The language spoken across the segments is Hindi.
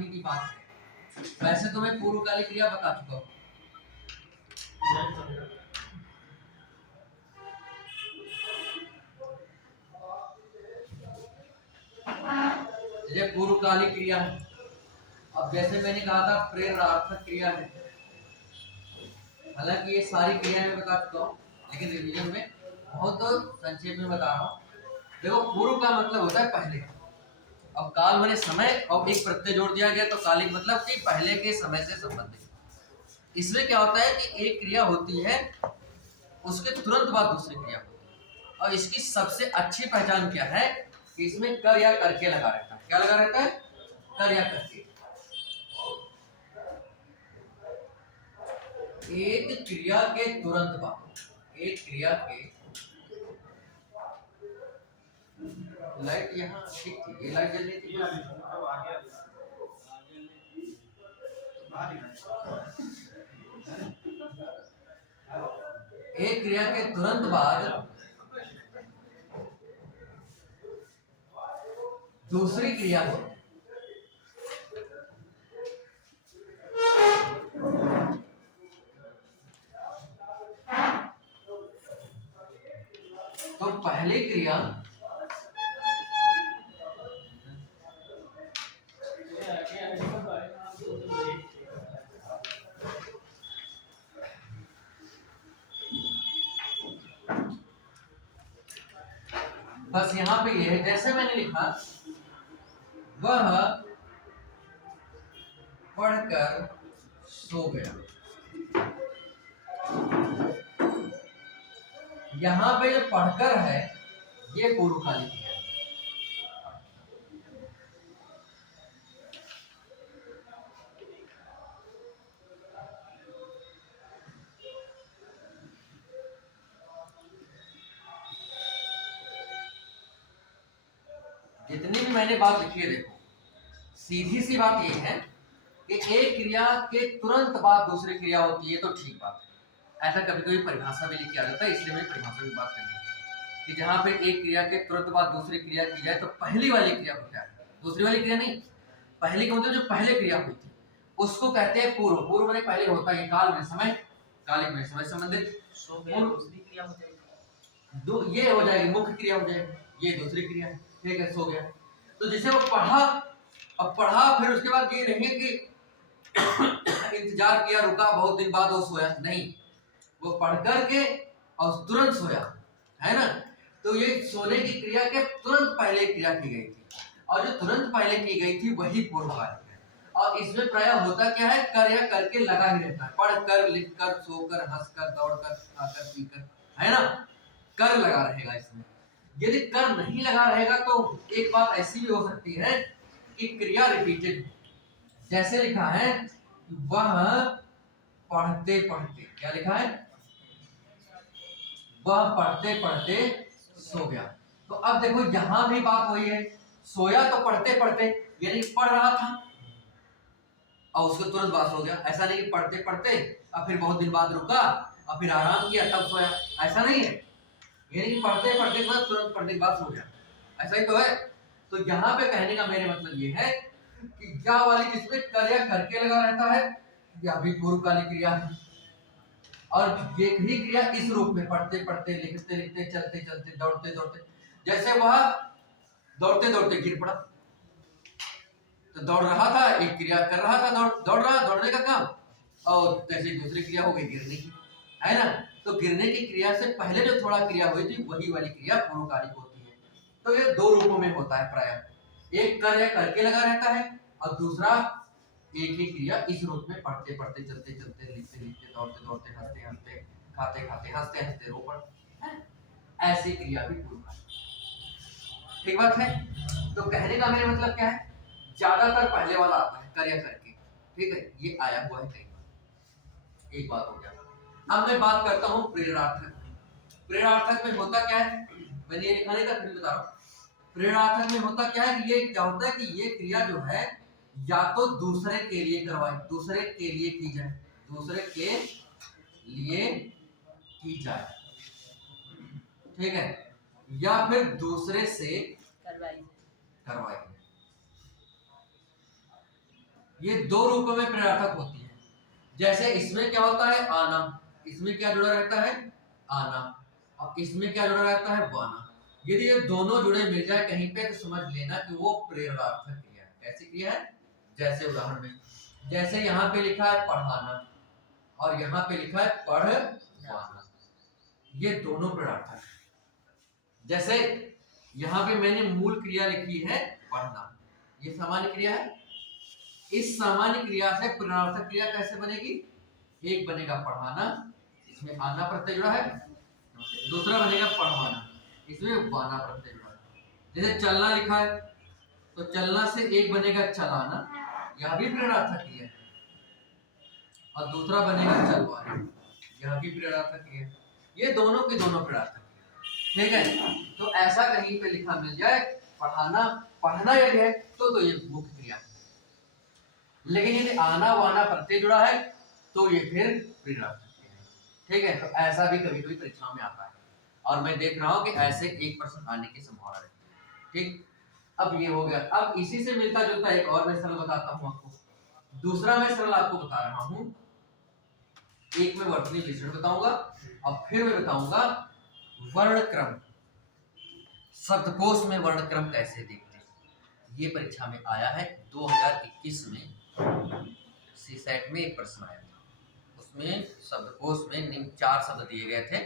समझने की बात है। वैसे तो मैं पूर्वकालिक क्रिया बता चुका हूँ। जैसे पूर्वकालिक क्रिया है, अब जैसे मैंने कहा था प्रेरणार्थक क्रिया है, हालांकि ये सारी क्रिया मैं बता चुका हूँ, लेकिन रिवीजन में बहुत संक्षेप में बता रहा हूँ। देखो पूर्व का मतलब होता है पहले, अब काल माने समय और एक प्रत्यय जोड़ दिया गया तो कालिक मतलब कि पहले के समय से संबंधित। इसमें क्या होता है कि एक क्रिया होती है, उसके तुरंत बाद दूसरी क्रिया होती है, और इसकी सबसे अच्छी पहचान क्या है कि इसमें कर या करके लगा रहता है। क्या लगा रहता है? कर या करके। एक क्रिया के तुरंत बाद, एक क्रिया के लाइट यहाँ ठीक थी, ये लाइट जल रही थी। एक क्रिया के तुरंत बाद दूसरी क्रिया होती है। तो पहली क्रिया बस यहाँ पे ये है, जैसे मैंने लिखा वह पढ़कर सो गया। यहाँ पे जो पढ़कर है ये पूर्वकालिक है। जितनी भी मैंने बात लिखी है, देखो सीधी सी बात ये है कि एक क्रिया के तुरंत बाद दूसरी क्रिया होती है तो ठीक बात है। ऐसा कभी कभी परिभाषा भी लिखी आ जाता है, इसलिए मैं परिभाषा की बात करनी है कि जहाँ पे एक क्रिया के तुरंत बाद दूसरी क्रिया की जाए तो पहली वाली क्रिया को क्या है, दूसरी वाली क्रिया नहीं, पहली का मतलब जो पहले क्रिया हुई थी उसको कहते हैं पूर्व। पूर्व मैंने पहले होता है काल में समय, कालिक में समय संबंधित। दूसरी क्रिया हो जाएगी, दो ये हो जाएगी मुख्य क्रिया हो जाएगी, ये दूसरी क्रिया है। ठीक है, सो गया। तो जैसे वो पढ़ा, अब पढ़ा फिर उसके बाद ये नहीं है कि इंतजार किया, रुका, बहुत दिन बाद वो सोया, नहीं, वो पढ़ करके और तुरंत सोया, है ना। तो ये सोने की क्रिया के तुरंत पहले क्रिया की गई थी, और जो तुरंत पहले की गई थी वही पूर्वकालिक है। और इसमें प्राय होता क्या है, कर या करके लगा ही रहता है, पढ़ कर, लिख कर, सोकर, हंस कर, दौड़ कर, खाकर, पीकर, है ना, कर लगा रहेगा इसमें। यदि कर नहीं लगा रहेगा तो एक बात ऐसी भी हो सकती है कि क्रिया रिपीटेड, जैसे लिखा है वह पढ़ते पढ़ते, क्या लिखा है, वह पढ़ते पढ़ते सो गया। तो अब देखो यहां भी बात हुई है, सोया तो पढ़ते पढ़ते, यानी पढ़ रहा था और उसको तुरंत बाद सो गया। ऐसा नहीं कि पढ़ते पढ़ते और फिर बहुत दिन बाद रुका और फिर आराम किया तब सोया, ऐसा नहीं है। यानी कि पढ़ते पढ़ते बाद तुरंत पढ़ने के बाद सो गया, ऐसा ही तो है। तो यहाँ पे कहने का मेरे मतलब ये है कि क्या वाली जिसमें कर या करके लगा रहता है या भी पूर्वकालिक क्रिया है, और ये ही क्रिया इस रूप में पढ़ते पढ़ते, लिखते लिखते, चलते चलते, दौड़ते दौड़ते, जैसे वह दौड़ते दौड़ते गिर पड़ा, तो दौड़ रहा था, एक क्रिया कर रहा था, दौड़ रहा, दौड़ने का काम, और तैसे दूसरी क्रिया हो गई गिरने की, है ना। तो गिरने की क्रिया से पहले जो थोड़ा क्रिया हुई थी वही वाली क्रिया पूर्वकालिक होती है। तो ये दो रूपों में होता है प्राय, एक कर या करके लगा रहता है और दूसरा एक ही क्रिया इस रूप में पढ़ते पढ़ते, चलते चलते, लिखते लिखते, दौड़ते दौड़ते, हंसते हंसते, खाते खाते, हंसते हंसते, रो पड़, ऐसी क्रिया भी पूर्वकालिक। ठीक बात है। तो कहने का मेरा मतलब क्या है, ज्यादातर पहले वाला आता है कर या करके, ठीक है, ये आया हुआ है कई बार। एक बात हो गया। अब मैं बात करता हूँ प्रेरणार्थक। प्रेरणार्थक में होता क्या है, मैंने ये लिखा नहीं था फिर बता रहा हूँ। प्रेरणार्थक में होता क्या है, ये क्या होता है कि ये क्रिया जो है या तो दूसरे के लिए करवाए, दूसरे के लिए की जाए, दूसरे के लिए की जाए, ठीक है, या फिर दूसरे से करवाई। ये दो रूपों में प्रणार्थक होती है। जैसे इसमें क्या होता है, आना, इसमें क्या जुड़ा रहता है, आना, और इसमें क्या जुड़ा रहता है, वाना। यदि ये दोनों जुड़े मिल जाए कहीं पे तो समझ लेना कि वो प्रेरणार्थक क्रिया है। कैसी क्रिया है? जैसे उदाहरण में, जैसे यहाँ पे लिखा है पढ़ाना और यहाँ पे लिखा है पढ़वाना, ये दोनों प्रेरणार्थक है। जैसे यहाँ पे मैंने मूल क्रिया लिखी है पढ़ना, ये सामान्य क्रिया है। इस सामान्य क्रिया से प्रेरणार्थक क्रिया कैसे बनेगी? एक बनेगा पढ़ाना, इसमें आना प्रत्यय जुड़ा है, दूसरा बनेगा पढ़वाना, इसमें वाना प्रत्यय जुड़ा है। जैसे चलना लिखा है तो चलना से एक बनेगा चलाना, यह भी प्रेरणार्थक क्रिया है, और दूसरा बनेगा चलवाना, यह भी प्रेरणार्थक क्रिया है। ये दोनों के दोनों प्रेरणार्थक क्रिया, ठीक है। तो ऐसा कहीं पे लिखा मिल जाए पढ़ाना, पढ़ना यदि है तो ये मुख्य क्रिया है, लेकिन यदि आना वाना प्रत्यय जुड़ा है तो ये फिर प्रेरणार्थक क्रिया है, ठीक है। तो ऐसा भी कभी कभी परीक्षाओं में आता है, और मैं देख रहा हूं कि ऐसे 1% आने की संभावना रहती है, ठीक। अब ये हो गया। अब इसी से मिलता जुलता एक और मैं सरल बताता हूं आपको, दूसरा मैं सरल आपको बता रहा हूं। एक में वर्तनी विशेषण बताऊंगा और फिर मैं बताऊंगा वर्ण क्रम, शब्दकोश में वर्ण क्रम कैसे देखते हैं। ये परीक्षा में आया है 2021 में, सीसेट में एक प्रश्न आया था, उसमें शब्दकोश में निम्न 4 शब्द दिए गए थे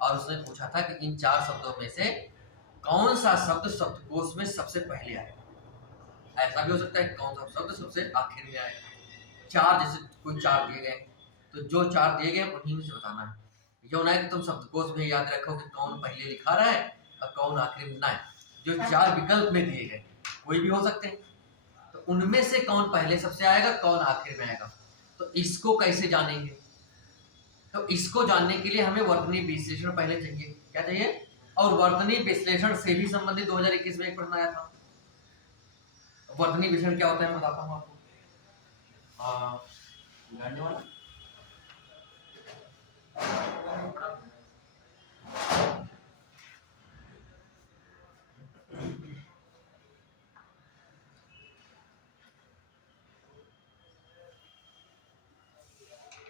और उसने पूछा था कि इन 4 शब्दों में से कौन सा शब्द शब्दकोश में सबसे पहले आएगा। ऐसा भी हो सकता है कौन सा शब्द सबसे आखिर में आएगा। 4 जैसे कोई 4 दिए गए तो जो 4 दिए गए उन्हीं में से बताना है। यो ना है कि तुम शब्दकोश में याद रखो कि कौन पहले लिखा रहा है और कौन आखिरी में, ना है। जो 4 विकल्प में दिए गए कोई भी हो सकते हैं, तो उनमें से कौन पहले सबसे आएगा, कौन आखिर में आएगा, तो इसको कैसे जानेंगे। तो इसको जानने के लिए हमें वर्तनी विश्लेषण पहले चाहिए। क्या चाहिए? और वर्तनी विश्लेषण से भी संबंधित 2021 में एक प्रश्न आया था। वर्तनी विश्लेषण क्या होता है मैं बताता हूँ आपको। वाला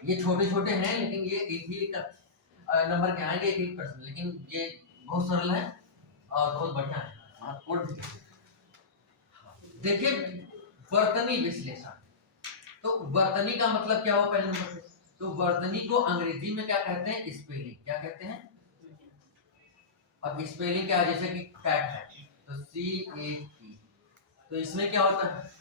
ये छोटे छोटे हैं, लेकिन ये एक ही नंबर के आएंगे, एक एक प्रश्न, लेकिन ये बहुत सरल है और बहुत बढ़िया है, महत्वपूर्ण भी। देखिए वर्तनी विश्लेषण, तो वर्तनी का मतलब क्या हो पहले नंबर पे, तो वर्तनी को अंग्रेजी में क्या कहते हैं, स्पेलिंग। क्या कहते हैं? अब स्पेलिंग क्या है, जैसे कि कैट है तो CAT, तो इसमें क्या होता है,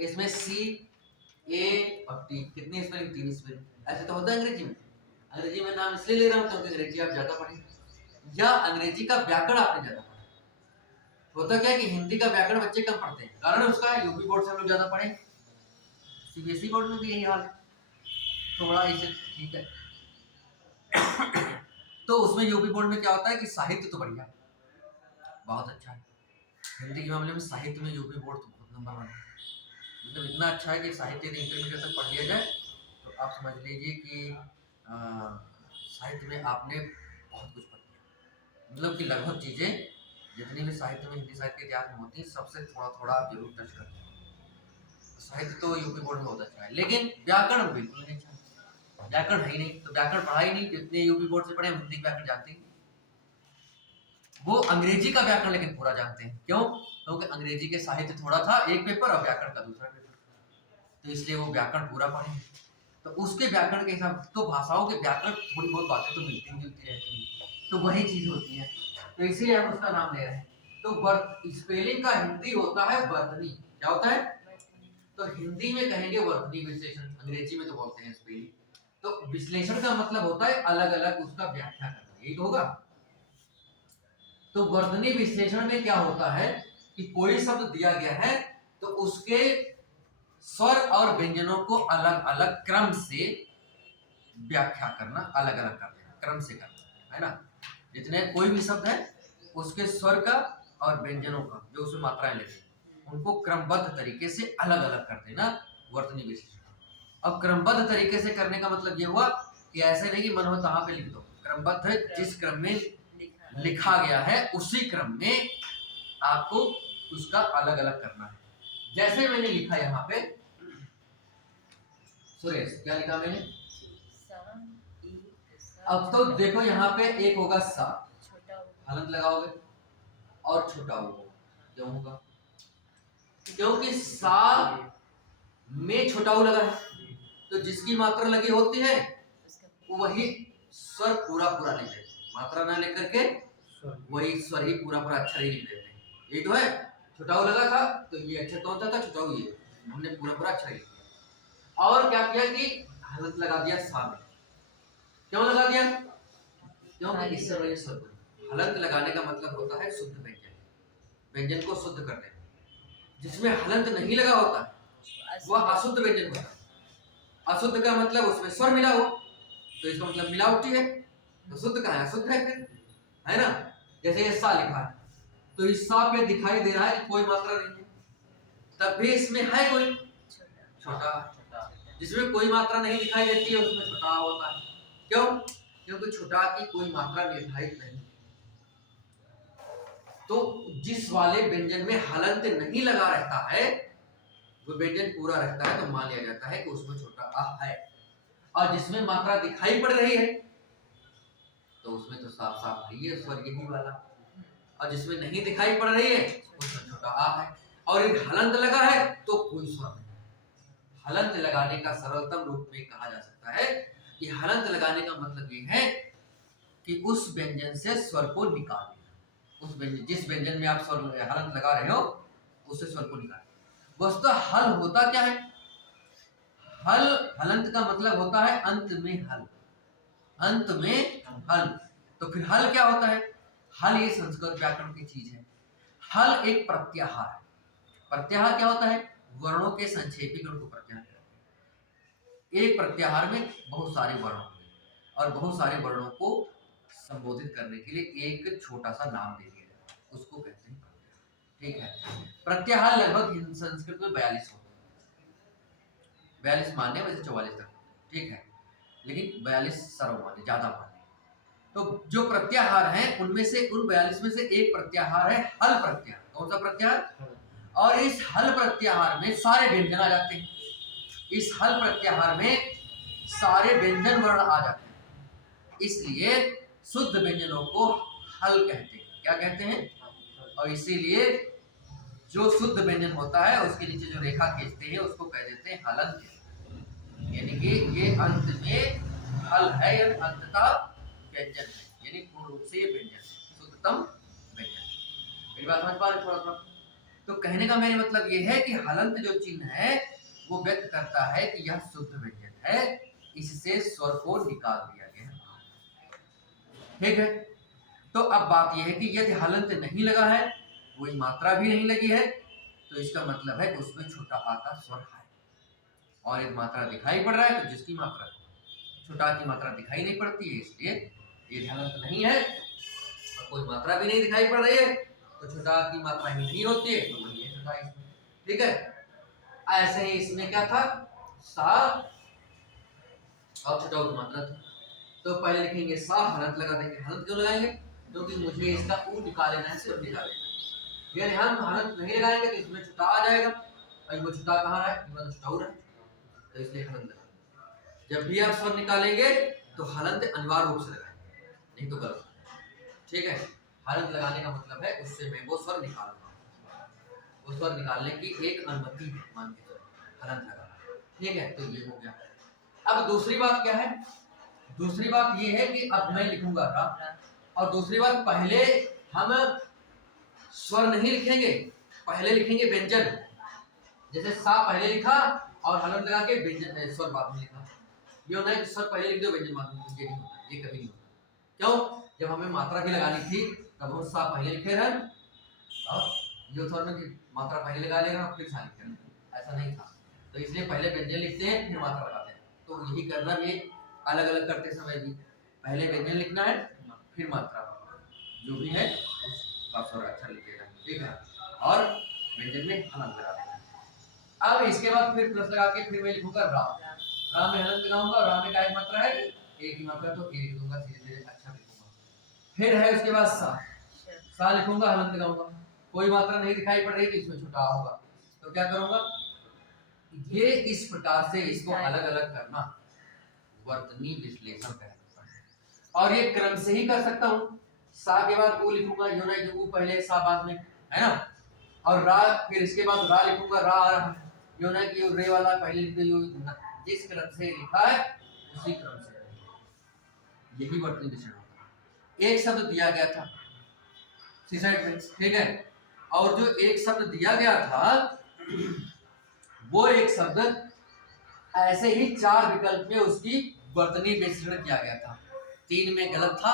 इसमें CA और T, कितनी स्पेलिंग, 3 स्पेलिंग। ऐसे तो होता है अंग्रेजी में। अंग्रेजी में नाम इसलिए ले रहा हूँ क्योंकि अंग्रेजी आप ज्यादा पढ़े या अंग्रेजी का व्याकरण आपने ज्यादा पढ़ा। होता क्या है कि हिंदी का व्याकरण बच्चे कम पढ़ते हैं, कारण उसका यूपी बोर्ड से हम लोग ज्यादा पढ़े, CBSE बोर्ड में भी यही हाल है, थोड़ा इसे ठीक है। तो उसमें यूपी बोर्ड में क्या होता है कि साहित्य तो बढ़िया, बहुत अच्छा है। हिंदी के मामले में साहित्य में यूपी बोर्ड तो बहुत नंबर 1 है, मतलब इतना अच्छा है कि साहित्य यदि इंटरमीडिएट तक पढ़ लिया जाए तो आप समझ लीजिए कि साहित्य में आपने बहुत कुछ पढ़ लिया, मतलब कि लगभग चीज़ें जितनी भी साहित्य में, हिंदी साहित्य के इतिहास में होती है, सबसे थोड़ा थोड़ा आप जरूर टच करते हैं। साहित्य तो यूपी बोर्ड में बहुत अच्छा है, लेकिन व्याकरण बिल्कुल नहीं अच्छा, व्याकरण है ही नहीं, तो व्याकरण पढ़ा ही नहीं। जितने यूपी बोर्ड से पढ़े हम हिंदी व्याकरण जानते हैं, वो अंग्रेजी का व्याकरण लेकिन पूरा जानते हैं। क्यों? क्योंकि अंग्रेजी के साहित्य थोड़ा था एक पेपर और व्याकरण का दूसरा पेपर, तो इसलिए वो व्याकरण पूरा पढ़े। तो उसके व्याकरण के हिसाब, तो भाषाओं के व्याकरण थोड़ी बहुत बातें तो मिलती जुलती रहती हैं, तो वही चीज होती है, तो इसीलिए हम उसका नाम ले रहे हैं। तो स्पेलिंग का हिंदी होता है वर्तनी। क्या होता है? तो हिंदी में कहेंगे वर्तनी विश्लेषण, अंग्रेजी में तो बोलते हैं स्पेलिंग। तो विश्लेषण का मतलब होता है अलग अलग उसका व्याख्या करना, यही तो होगा। तो वर्तनी विश्लेषण में क्या होता है कि कोई शब्द दिया गया है तो उसके स्वर और व्यंजनों को अलग अलग क्रम से व्याख्या करना, अलग अलग कर देना, क्रम से करना है ना। जितने कोई भी शब्द है उसके स्वर का और व्यंजनों का जो उसमें मात्राएं लेते हैं उनको क्रमबद्ध तरीके से अलग अलग कर देना, वर्तनी विश्लेषण। अब क्रमबद्ध तरीके से करने का मतलब ये हुआ कि ऐसे नहीं कि मन हो तहाँ पे लिख दो, क्रमबद्ध जिस क्रम में लिखा गया है उसी क्रम में आपको उसका अलग अलग करना है। जैसे मैंने लिखा यहाँ पे सुरेश क्या लिखा मैंने? सा, ई, सा, अब तो देखो यहाँ पे एक होगा सा, छोटा ऊ, हलंत लगाओगे, और छोटा ऊ क्यों होगा? क्योंकि सा में छोटा ऊ लगा है, तो जिसकी मात्रा लगी होती है उसका वही स्वर पूरा पूरा लिख देते हैं, मात्रा ना लेकर के वही स्वर ही पूरा पूरा अक्षर ही लिख देते हैं। ये तो है, छोटा ऊ लगा था तो ये अक्षर कौन सा था? छोटा ऊ, ये हमने पूरा पूरा अक्षर लिख दिया। और क्या किया कि हलंत लगा दिया सा में। क्यों लगा दिया? क्योंकि इससे बड़े स्वर बने। हलंत लगाने का मतलब होता है शुद्ध व्यंजन, व्यंजन को शुद्ध करने। जिसमें हलंत नहीं लगा होता वह अशुद्ध व्यंजन होता है। अशुद्ध का मतलब उसमें स्वर मिला हो, तो इसका मतलब मिलावटी है, तो शुद्ध कहाँ है? अशुद्ध है फिर, है ना? जैसे ये सा लिखा है, तो इस सा पे दिखाई दे रहा है कि कोई मात्रा नहीं है, तब भी इसमें है कोई छोटा। जिसमें कोई मात्रा नहीं दिखाई देती है उसमें छोटा होता है। क्यों? क्योंकि छोटा की कोई मात्रा निर्धारित नहीं है। तो जिस वाले व्यंजन में हलंत नहीं लगा रहता है वो व्यंजन पूरा रहता है, तो मान लिया जाता है कि उसमें छोटा आ है। और जिसमें मात्रा दिखाई पड़ रही है तो उसमें तो साफ साफ है ये स्वर यही वाला, और जिसमें नहीं दिखाई पड़ रही है उसमें छोटा आ है। और यदि हलंत लगा है तो कोई स्वर नहीं। हलंत लगाने का सरलतम रूप में कहा जा सकता है कि हलंत लगाने का मतलब ये है कि उस व्यंजन से स्वर को निकाल देना। उस व्यंजन, जिस व्यंजन में आप स्वर हलंत लगा रहे हो उससे स्वर को निकाल। वस्तुतः हल होता क्या है? हल, हलंत का मतलब होता है अंत में हल, अंत में हल। तो फिर हल क्या होता है? हल ये संस्कृत व्याकरण की चीज है। हल एक प्रत्याहार है। प्रत्याहार क्या होता है? वर्णों के संक्षेपी गण को प्रत्याहार कहते हैं। एक प्रत्याहार में बहुत सारे वर्ण होंगे और बहुत सारे वर्णों को संबोधित करने के लिए एक छोटा सा नाम दे दिया जाता है, उसको कहते हैं प्रत्याहार। ठीक है, प्रत्याहार लगभग संस्कृत में 42 होते हैं। 42 मान्य, वैसे 44 तक, ठीक है, लेकिन 42 सर्वमान्य, ज्यादा मान्य। तो जो प्रत्याहार हैं उनमें से, उन 42 में से एक प्रत्याहार है हल प्रत्याहार। कौन सा प्रत्याहार? और इस हल प्रत्याहार में सारे व्यंजन आ जाते हैं। इस हल प्रत्याहार में सारे व्यंजन वर्ण आ जाते हैं, इसलिए शुद्ध व्यंजनों को हल कहते हैं। क्या कहते हैं? और इसीलिए जो शुद्ध व्यंजन होता है उसके नीचे जो रेखा खींचते हैं उसको कह देते हैं हलंत, यानी कि ये अंत में हल है, यानी अंततः व्यंजन है, यानी पूर्ण रूप से ये व्यंजन है, शुद्धतम व्यंजन। मेरी बात समझ पा रहे? थोड़ा थोड़ा तो कहने का मेरा मतलब ये है कि हलंत जो चिन्ह है वो व्यक्त करता है कि यह शुद्ध व्यंजन है, इससे स्वर को निकाल दिया गया। ठीक है, तो अब बात यह है कि यदि हलंत नहीं लगा है, कोई मात्रा भी नहीं लगी है, तो इसका मतलब है कि उसमें छोटा आ का स्वर है। और यदि मात्रा दिखाई पड़ रहा है तो जिसकी मात्रा, छोटा की मात्रा दिखाई नहीं पड़ती है, इसलिए ये हलंत नहीं है। और कोई मात्रा भी नहीं दिखाई पड़ रही है तो छोटा की मात्रा ही नहीं होती है, तो वही है छोटा इसमें। ठीक है, ऐसे ही इसमें क्या था? सा और छोटा की मात्रा थी। तो पहले लिखेंगे सा, हलंत लगा देंगे। हलंत क्यों लगाएंगे? क्योंकि मुझे इसका ऊ निकाल लेना है, सिर्फ निकाल लेना है। यदि हम हलंत नहीं लगाएंगे तो इसमें छोटा आ जाएगा, और वो छोटा कहाँ रहा है? ये छोटा रहा है, तो इसलिए हलंत लगाएंगे। जब भी आप स्वर निकालेंगे तो हलंत अनिवार्य रूप से लगाएंगे, नहीं तो गलत। ठीक है, हलंत लगाने का मतलब है उससे मैं वो स्वर निकालूंगा, वो स्वर निकालने की एक अनुमति है, मान के चलो हलंत लगा। ठीक है, तो ये हो गया। अब दूसरी बात क्या है? दूसरी बात ये है कि अब मैं लिखूंगा रा, और दूसरी बात, पहले हम स्वर नहीं लिखेंगे, पहले लिखेंगे व्यंजन। जैसे सा पहले लिखा और हलंत लगा के व्यंजन स्वर बाद में लिखा। ये होता है कि स्वर पहले लिख दो व्यंजन बाद में, ये नहीं होता, ये कभी नहीं होता। क्यों? जब हमें मात्रा भी लगानी थी तब हम सा पहले लिखे रहे और ये स्वर में मात्रा पहले लगा लेगा और फिर सा लिखे रहे, ऐसा नहीं था। तो इसलिए पहले व्यंजन लिखते हैं फिर मात्रा लगाते हैं। तो यही करना भी अलग अलग करते समय भी, पहले व्यंजन लिखना है फिर मात्रा, जो भी है उसका स्वर अक्षर लिखेगा। ठीक है, और व्यंजन में हलंत लगा देना। अब इसके बाद फिर प्लस लगा के फिर मैं लिखूंगा रा। रा में हलंत लगाऊंगा, और रा में क्या एक मात्रा है? एक ही मात्रा, तो एक लिख दूंगा, धीरे धीरे अक्षर लिखूंगा। फिर है उसके बाद सा, सा लिखूंगा, हलंत लगाऊंगा, कोई मात्रा नहीं दिखाई पड़ रही तो इसमें छोटा होगा, तो क्या करूंगा? ये इस प्रकार से इसको अलग अलग करना वर्तनी विश्लेषण कहलाता है। और ये क्रम से ही कर सकता हूँ, सा के बाद ऊ लिखूंगा, जो ना जो ऊ पहले सा बाद में, है ना, और रा फिर इसके बाद रा लिखूंगा, रा आ रहा है, जो ना कि रे वाला पहले लिख दो, जिस क्रम से लिखा है उसी क्रम से, यही वर्तनी विश्लेषण होता है। एक शब्द दिया गया था सीसाइड में, ठीक है, और जो एक शब्द दिया गया था वो एक शब्द ऐसे ही 4 विकल्प में उसकी वर्तनी विश्लेषण किया गया था, 3 में गलत था,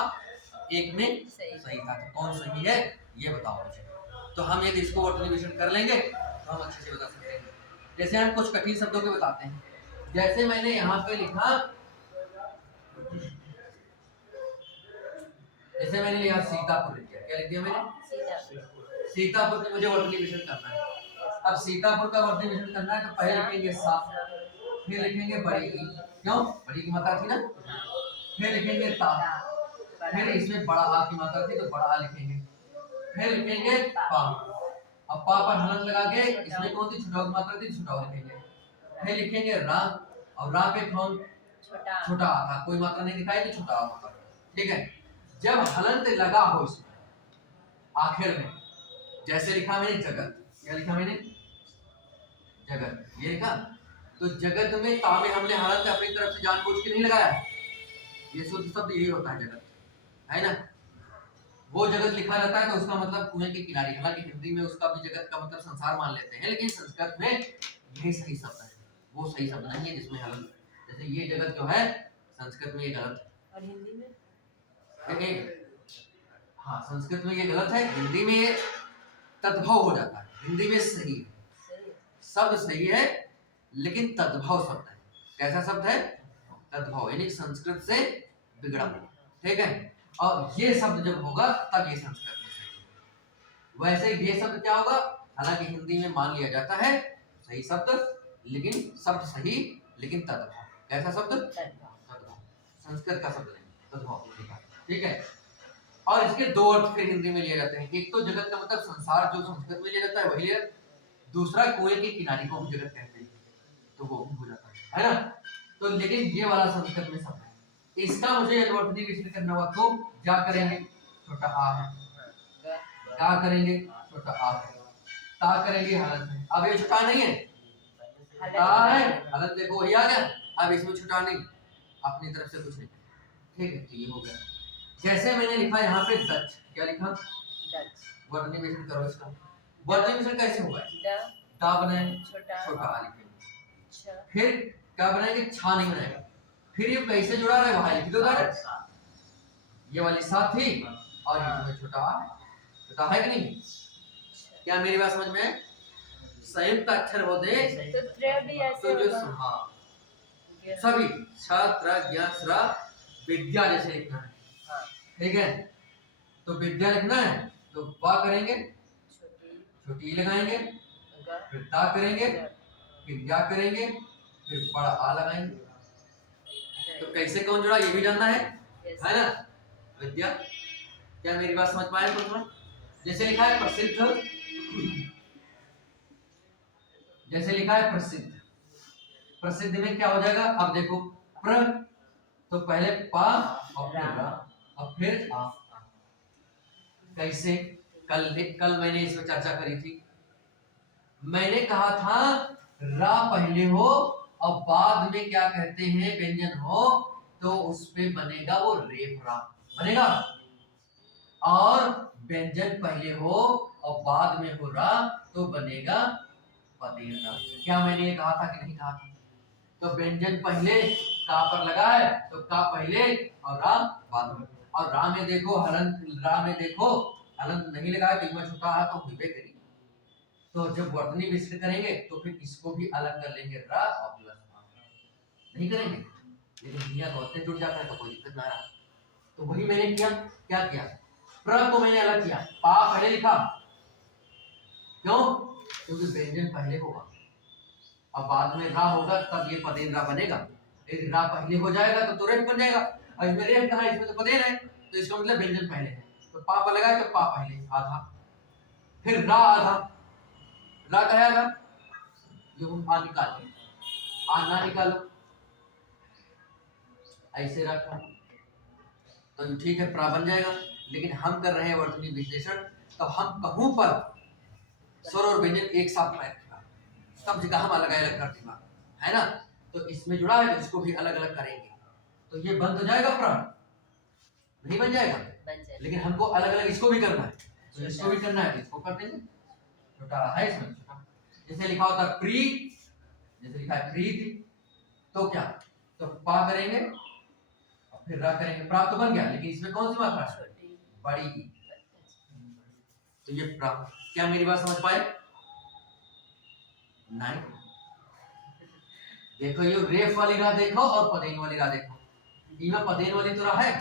1 में सही था। तो कौन सही है ये बताओ मुझे। तो हम यदि इसको वर्तनी विश्लेषण कर लेंगे तो हम अच्छे से बता सकते हैं। जैसे हम कुछ कठिन शब्दों के बताते हैं, जैसे मैंने यहाँ पे लिखा, जैसे मैंने लिखा सीतापुर लिख दिया, क्या लिख दिया मैंने? सीतापुर की मुझे वर्तनी विश्लेषण करना है। अब सीतापुर का वर्तनी विश्लेषण करना है तो पहले लिखेंगे सा, फिर लिखेंगे बड़ी ई, क्यों बड़ी की मात्रा थी ना, फिर लिखेंगे ता, फिर इसमें बड़ा आ की मात्रा थी तो बड़ा आ लिखेंगे, फिर लिखेंगे पा, अब पा पर हलंत लगा के इसमें कौन सी छुटाऊ की मात्रा थी, छुटाऊ लिखेंगे, फिर लिखेंगे रा, और रा पे कौन छोटा आ था, कोई मात्रा नहीं दिखाई तो छोटा आ होगा, ठीक है। जब हलंत लगा हो इसमें आखिर में, जैसे लिखा मैंने जगत, क्या लिखा मैंने? जगत, ये लिखा, तो जगत में ता में हमने हलंत अपनी तरफ से जानबूझ के नहीं लगाया, ये शुद्ध शब्द यही होता है जगत, है ना। वो जगत लिखा रहता है तो उसका मतलब कुएं के किनारे, हालांकि हिंदी में उसका भी जगत का मतलब संसार मान लेते हैं, लेकिन संस्कृत में यही सही शब्द है, वो सही शब्द नहीं है जिसमें हलंत, जैसे ये जगत जो है संस्कृत में ये गलत है, और हिंदी में हाँ संस्कृत में ये गलत है, हिंदी में ये तद्भव हो जाता है, हिंदी में सही है, शब्द सही है लेकिन तद्भव शब्द है। कैसा शब्द है? तद्भव, यानी संस्कृत से बिगड़ा हुआ, ठीक है। और ये शब्द जब होगा तब ये संस्कृत में सही है। वैसे ये शब्द क्या होगा, हालांकि हिंदी में मान लिया जाता है सही शब्द, लेकिन शब्द सही लेकिन तद्भव। कैसा शब्द? तद्भव, संस्कृत का शब्द नहीं, तद्भव, ठीक है। और इसके 2 अर्थ फिर हिंदी में लिए जाते हैं, एक तो जगत का मतलब संसार जो संस्कृत में लिया जाता है वही लिया, दूसरा कुएं के किनारे को भी जगत कहते हैं, तो वो भी हो जाता है ना। तो लेकिन ये वाला संस्कृत में शब्द है, इसका मुझे वर्तनी विश्लेषण करना हुआ तो क्या करेंगे, छोटा आ है, क्या करेंगे, छोटा आ है, ता करेंगे हलंत है, अब ये छोटा नहीं है, ता है हलंत, देखो वही आ गया, अब इसमें छोटा नहीं, अपनी तरफ से कुछ नहीं, ठीक है। तो ये हो गया। जैसे मैंने लिखा यहाँ पे दच, क्या लिखा? वर्तनी विश्लेषण करो इसका, वर्तनी विश्लेषण कैसे होगा? दा बनाएंगे, छोटा आ लिखेंगे, फिर क्या बनाएंगे, छा नहीं बनाएगा, फिर ये कैसे जुड़ा रहा है वहां लिख दो, ये वाली साथ थी और इसमें छोटा आ है, छोटा है कि नहीं? क्या मेरी बात समझ में? संयुक्त अक्षर होते तो जो हाँ सभी छात्र ज्ञान श्रा विद्या जैसे लिखना है, ठीक है। तो विद्या लिखना है तो वा करेंगे, छोटी लगाएंगे, फिर ता करेंगे, फिर या करेंगे, फिर बड़ा आ लगाएंगे। तो कैसे कौन जुड़ा ये भी जानना है ना, विद्या। क्या मेरी बात समझ पाए थोड़ा? जैसे लिखा है प्रसिद्ध, जैसे लिखा है प्रसिद्ध, प्रसिद्ध में क्या हो जाएगा, अब देखो प्र, तो पहले पा और फिर रा और फिर आ। कैसे? कल मैंने इसमें चर्चा करी थी, मैंने कहा था रा पहले हो और बाद में क्या कहते हैं व्यंजन हो तो उस पे बनेगा वो रेफरा बनेगा, और व्यंजन पहले हो और बाद में हो रा तो बनेगा पदेरा। क्या मैंने ये कहा था कि नहीं कहा था? तो व्यंजन पहले का पर लगा है तो का पहले और रा बाद में, और रा में देखो हलंत, रा में देखो हलंत नहीं लगा कि मैं छोटा आ तो हुई करी। तो जब वर्तनी विश्लेषण करेंगे तो फिर इसको भी अलग कर लेंगे, रा और प्लस नहीं करेंगे, लेकिन नियत होते जुड़ जाता है तो कोई दिक्कत ना रहा। तो वही मैंने किया, क्या किया, प्र को मैंने अलग किया, पा पहले लिखा, क्यों? क्योंकि व्यंजन पहले होगा अब बाद में रा होगा तब ये पदेन रा बनेगा, यदि रा पहले हो जाएगा तो तुरंत बन जाएगा, और इसमें रेफ कहा, इसमें तो पदेन है तो इसका मतलब व्यंजन पहले है, तो पा पर लगा तो पा पहले आधा, फिर रा आधा, रा कहा था जो हम आ निकाले आना निकालो, ऐसे रखा तो ठीक है, प्रा बन जाएगा। लेकिन हम कर रहे हैं वर्तनी विश्लेषण, तो हम कहूं पर स्वर और व्यंजन एक साथ में रखेगा, सब जगह हम अलग अलग कर देगा, है ना। तो इसमें जुड़ा है तो इसको भी अलग अलग करेंगे, तो ये बन तो जाएगा प्रा, नहीं बन जाएगा, बन जाए। लेकिन हमको अलग अलग इसको भी करना है, तो इसको भी करना है, तो इसको कर देंगे। छोटा है इसमें छोटा, जैसे लिखा होता प्री, जैसे लिखा है प्रीति, तो क्या, तो पा करेंगे और फिर रा करेंगे, प्रा तो बन गया, लेकिन इसमें कौन सी मात्रा है, छोटी। बड़ी ई। तो ये प्रा, क्या मेरी बात समझ पाए? नहीं। देखो ये रेफ वाली राह देखो और पदेन वाली राह देखो, इनमें पदेन वाली तो राह है,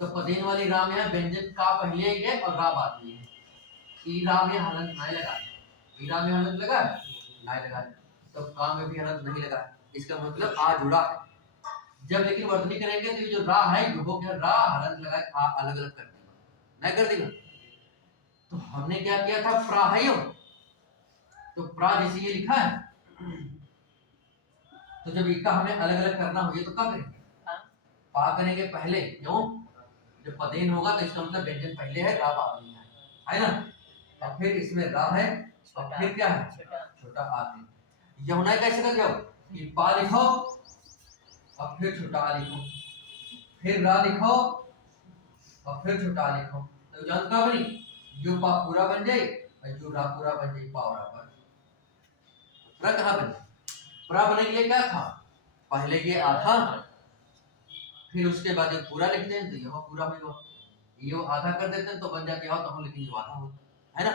तो पदेन वाली राह में व्यंजन का पहले है और रा बाद में है। ई राह में हलंत नहीं लगा, ई राह में हलंत लगा नहीं लगा, तो का में भी हलंत नहीं लगा, इसका मतलब आ जुड़ा है। जब लेकिन वर्तनी करेंगे तो ये जो रा है ये हो गया रा हलंत लगा आ अलग अलग कर देगा, नहीं कर देगा। तो हमने क्या किया था, प्रा है यो, तो प्रा जैसे ये लिखा है, तो जब इनका हमें अलग अलग करना हो तो क्या करेंगे, पा करेंगे पहले, क्यों, जब पदेन होगा तो इसका मतलब व्यंजन पहले है, रा बाद में है ना। और फिर इसमें रा है और फिर क्या है, छोटा आ है। यमुना कैसे कर जाओ, ये पा लिखो और फिर छोटा आ लिखो, फिर रा लिखो और फिर छोटा आ लिखो, तो जान का बनी, जो पा पूरा बन जाए और जो रा पूरा बन जाए, पा और रा प्रा कहाँ बने, प्रा बनने के लिए क्या था, पहले ये आधा, फिर उसके बाद ये पूरा लिख दें तो यह पूरा होगा, ये आधा कर देते हैं तो बन जाते हो, तो हम लेकिन ये आधा होता है ना।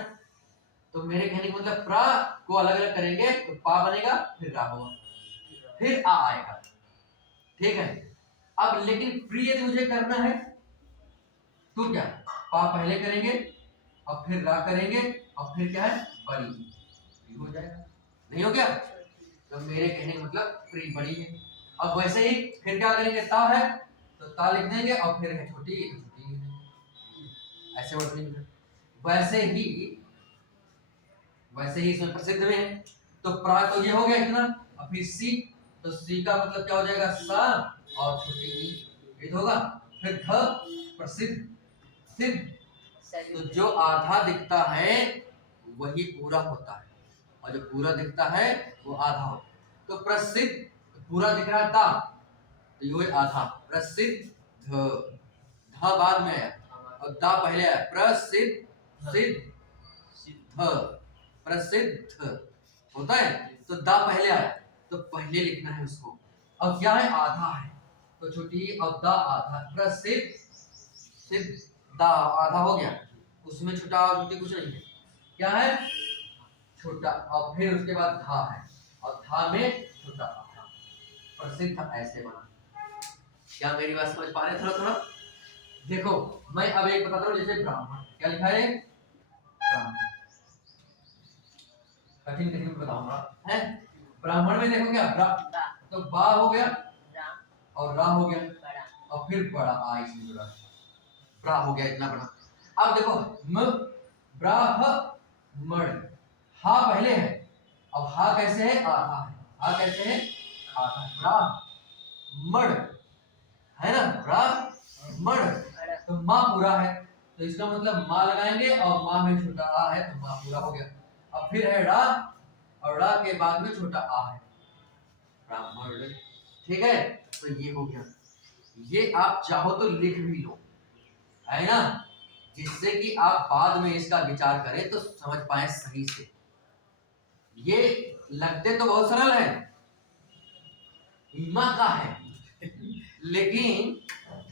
तो मेरे कहने का मतलब प्रा को अलग अलग करेंगे तो पा बनेगा, फिर रा होगा, फिर आ आएगा, ठीक है। अब लेकिन प्री यदि मुझे करना है तो क्या, पा पहले करेंगे और फिर रा करेंगे और फिर क्या है, बड़ी हो जाएगा, नहीं हो गया। तो मेरे कहने का मतलब प्री बड़ी है। अब वैसे ही फिर क्या करेंगे, ता है तो ता लिख देंगे और फिर है छोटी तो छोटी लिख देंगे, ऐसे वर्तनी में। वैसे ही इसमें प्रसिद्ध में है, तो प्रा तो ये हो गया इतना, और फिर सी, तो सी का मतलब क्या हो जाएगा, सा और छोटी ई, ये होगा। फिर ध प्रसिद्ध सिद्ध, तो जो आधा दिखता है वही पूरा होता है, और जो पूरा दिखता है वो आधा होता है। तो प्रसिद्ध, पूरा दिख रहा है ता, तो ये आधा, प्रसिद्ध ध बाद में है और दा पहले है, प्रसिद्ध सिद्ध, प्रसिद्ध होता है, तो दा पहले आया, तो पहले लिखना है उसको। अब क्या है, आधा है, तो छोटी और दा आधा, प्रसिद्ध सिद्ध, दा आधा हो गया, उसमें छोटा और छोटी कुछ नहीं है, क्या है, छोटा, और फिर उसके बाद धा है और धा में छोटा आधा, प्रसिद्ध ऐसे बना। क्या मेरी बात समझ पा रहे, थोड़ा थोड़ा देखो। मैं अब एक बताता हूँ, जैसे ब्राह्मण, क्या लिखा है, ब्राह्मण, कठिन कठिन बताऊंगा है। ब्राह्मण में देखो क्या, ब्रा, तो बा हो गया और रा हो गया और फिर बड़ा आ इसमें जुड़ा, ब्रा हो गया इतना बड़ा। अब देखो म ब्राह्मण, हा पहले है, अब हा कैसे है, आधा है, हा कैसे है, आधा, ब्राह्मण है ना, ब्राह्मण, तो माँ पूरा है, तो इसका मतलब माँ लगाएंगे और माँ में छोटा आ है, तो माँ पूरा हो गया। अब फिर है रा, और रा के बाद में छोटा आ है, ब्राह्मण, ठीक है। तो ये हो गया, ये आप चाहो तो लिख भी लो, है ना, जिससे कि आप बाद में इसका विचार करें तो समझ पाए सही से। ये लगते तो बहुत सरल है, माँ का है, लेकिन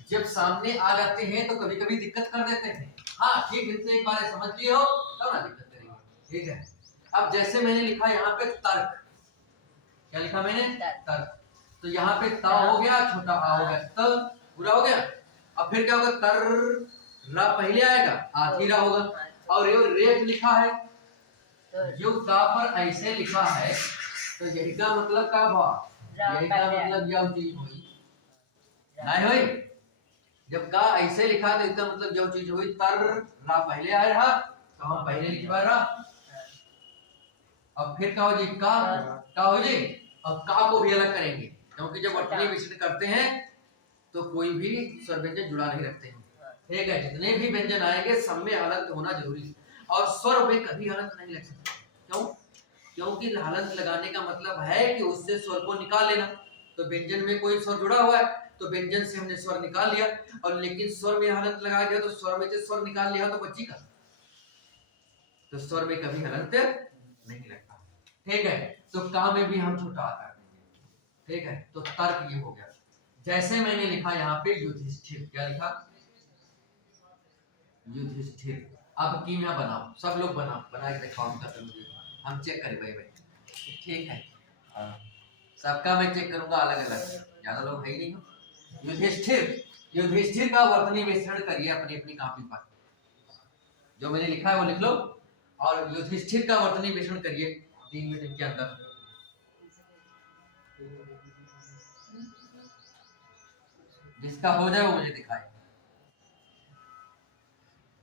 जब सामने आ जाते हैं तो कभी कभी दिक्कत कर देते हैं। हाँ ठीक, इनसे एक बार समझ लिए हो तब ना दिक्कत करेंगे, ठीक है। अब जैसे मैंने लिखा यहाँ पे तर्क, क्या लिखा मैंने, तर्क, तो यहाँ पे ता हो गया, छोटा आ हो गया, त पूरा हो गया। अब फिर क्या होगा, तर रा पहले आएगा, आधी रा होगा, और ये रेफ लिखा है, जो ता पर ऐसे लिखा है, तो यही का मतलब क्या हुआ, यही का मतलब यह चीज हुई, नहीं हुई। जब का ऐसे लिखा तो इसका मतलब जो चीज हुई, तर रा पहले आ रहा तो हम पहले लिख पा रहा। अब फिर क्या हो जी, का हो जी, अब का को भी अलग करेंगे, क्योंकि जब वर्तनी मिश्रण करते हैं तो कोई भी स्वर व्यंजन जुड़ा नहीं रखते हैं। ठीक है, जितने भी व्यंजन आएंगे सब में हलंत होना जरूरी है, और स्वर में कभी हलंत नहीं लग सकता। क्यों? क्योंकि हलंत लगाने का मतलब है कि उससे स्वर को निकाल लेना। तो व्यंजन में कोई स्वर जुड़ा हुआ है तो व्यंजन से हमने स्वर निकाल लिया, और लेकिन स्वर में हलंत लगा दिया तो स्वर में से स्वर निकाल लिया तो बची का, तो स्वर में कभी हलंत नहीं लगता। ठीक है, तो का में भी हम छुटा कर देंगे। ठीक है, तो तर्क ये हो गया। जैसे मैंने लिखा यहाँ पे युधिष्ठिर, क्या लिखा? युधिष्ठिर। अब की मैं बनाओ, सब लोग बनाओ, बना के दिखाओ हम चेक करें भाई भाई। ठीक है, सबका मैं चेक करूंगा अलग अलग, ज्यादा लोग है ही नहीं हो। युधिष्ठिर, युधिष्ठिर का वर्तनी मिश्रण करिए अपनी अपनी कॉपी पर, जो मैंने लिखा है वो लिख लो, और युधिष्ठिर का वर्तनी मिश्रण करिए 3 मिनट के अंदर। जिसका हो जाए वो मुझे दिखाए।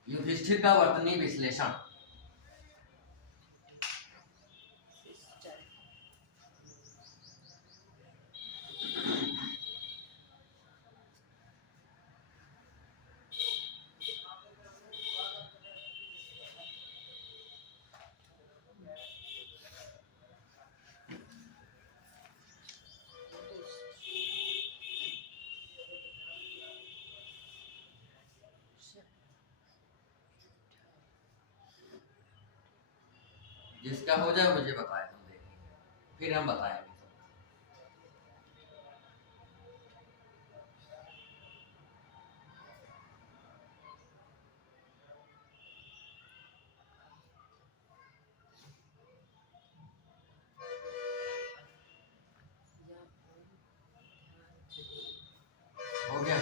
युधिष्ठिर का वर्तनी विश्लेषण। जिसका हो जाए मुझे बताए, हम देखेंगे फिर हम बताएंगे। हो गया?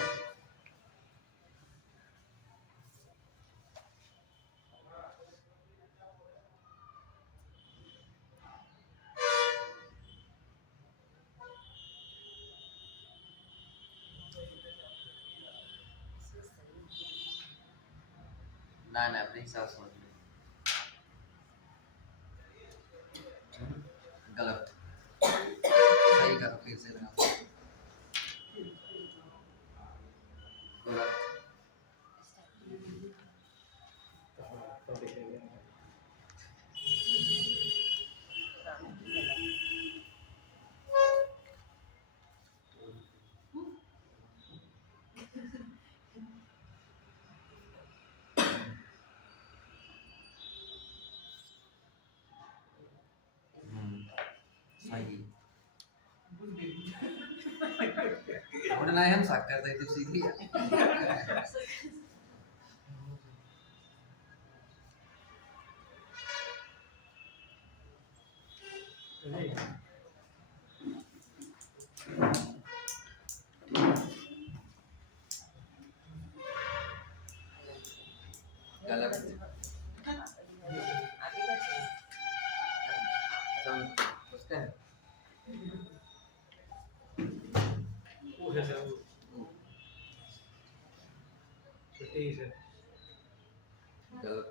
ना ना अपने हिसाब से समझ लो। गलत, सही करो, फिर से लगाओ। गलत, सही। उड़ना हम साकर तक तो सीख लिया। गलत, आगे का चीज़। उसका है वो है सर, वो छुट्टी ही सर। गलत,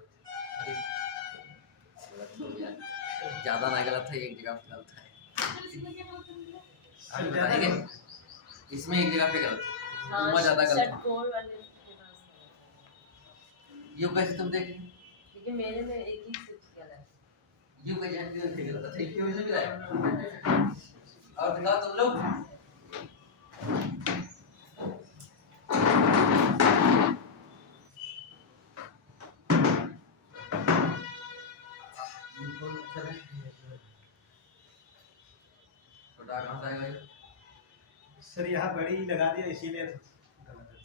गलत हो गया, ज्यादा ना गलत है, एक जगह पे गलत है। आप बताएंगे इसमें एक जगह पे गलत है, हाँ, ज्यादा गलत है। षटकोण वाले के पास है। यूं कैसे तुम देख, क्योंकि मेरे में एक ही सिर्फ गलत है। यूं कैसे गलत है, ठीक क्यों नहीं मिला? और दिखाओ तुम लोग। छोटा कहाँ से आएगा ये? सर यहाँ बड़ी लगा दिया इसीलिए गलत है।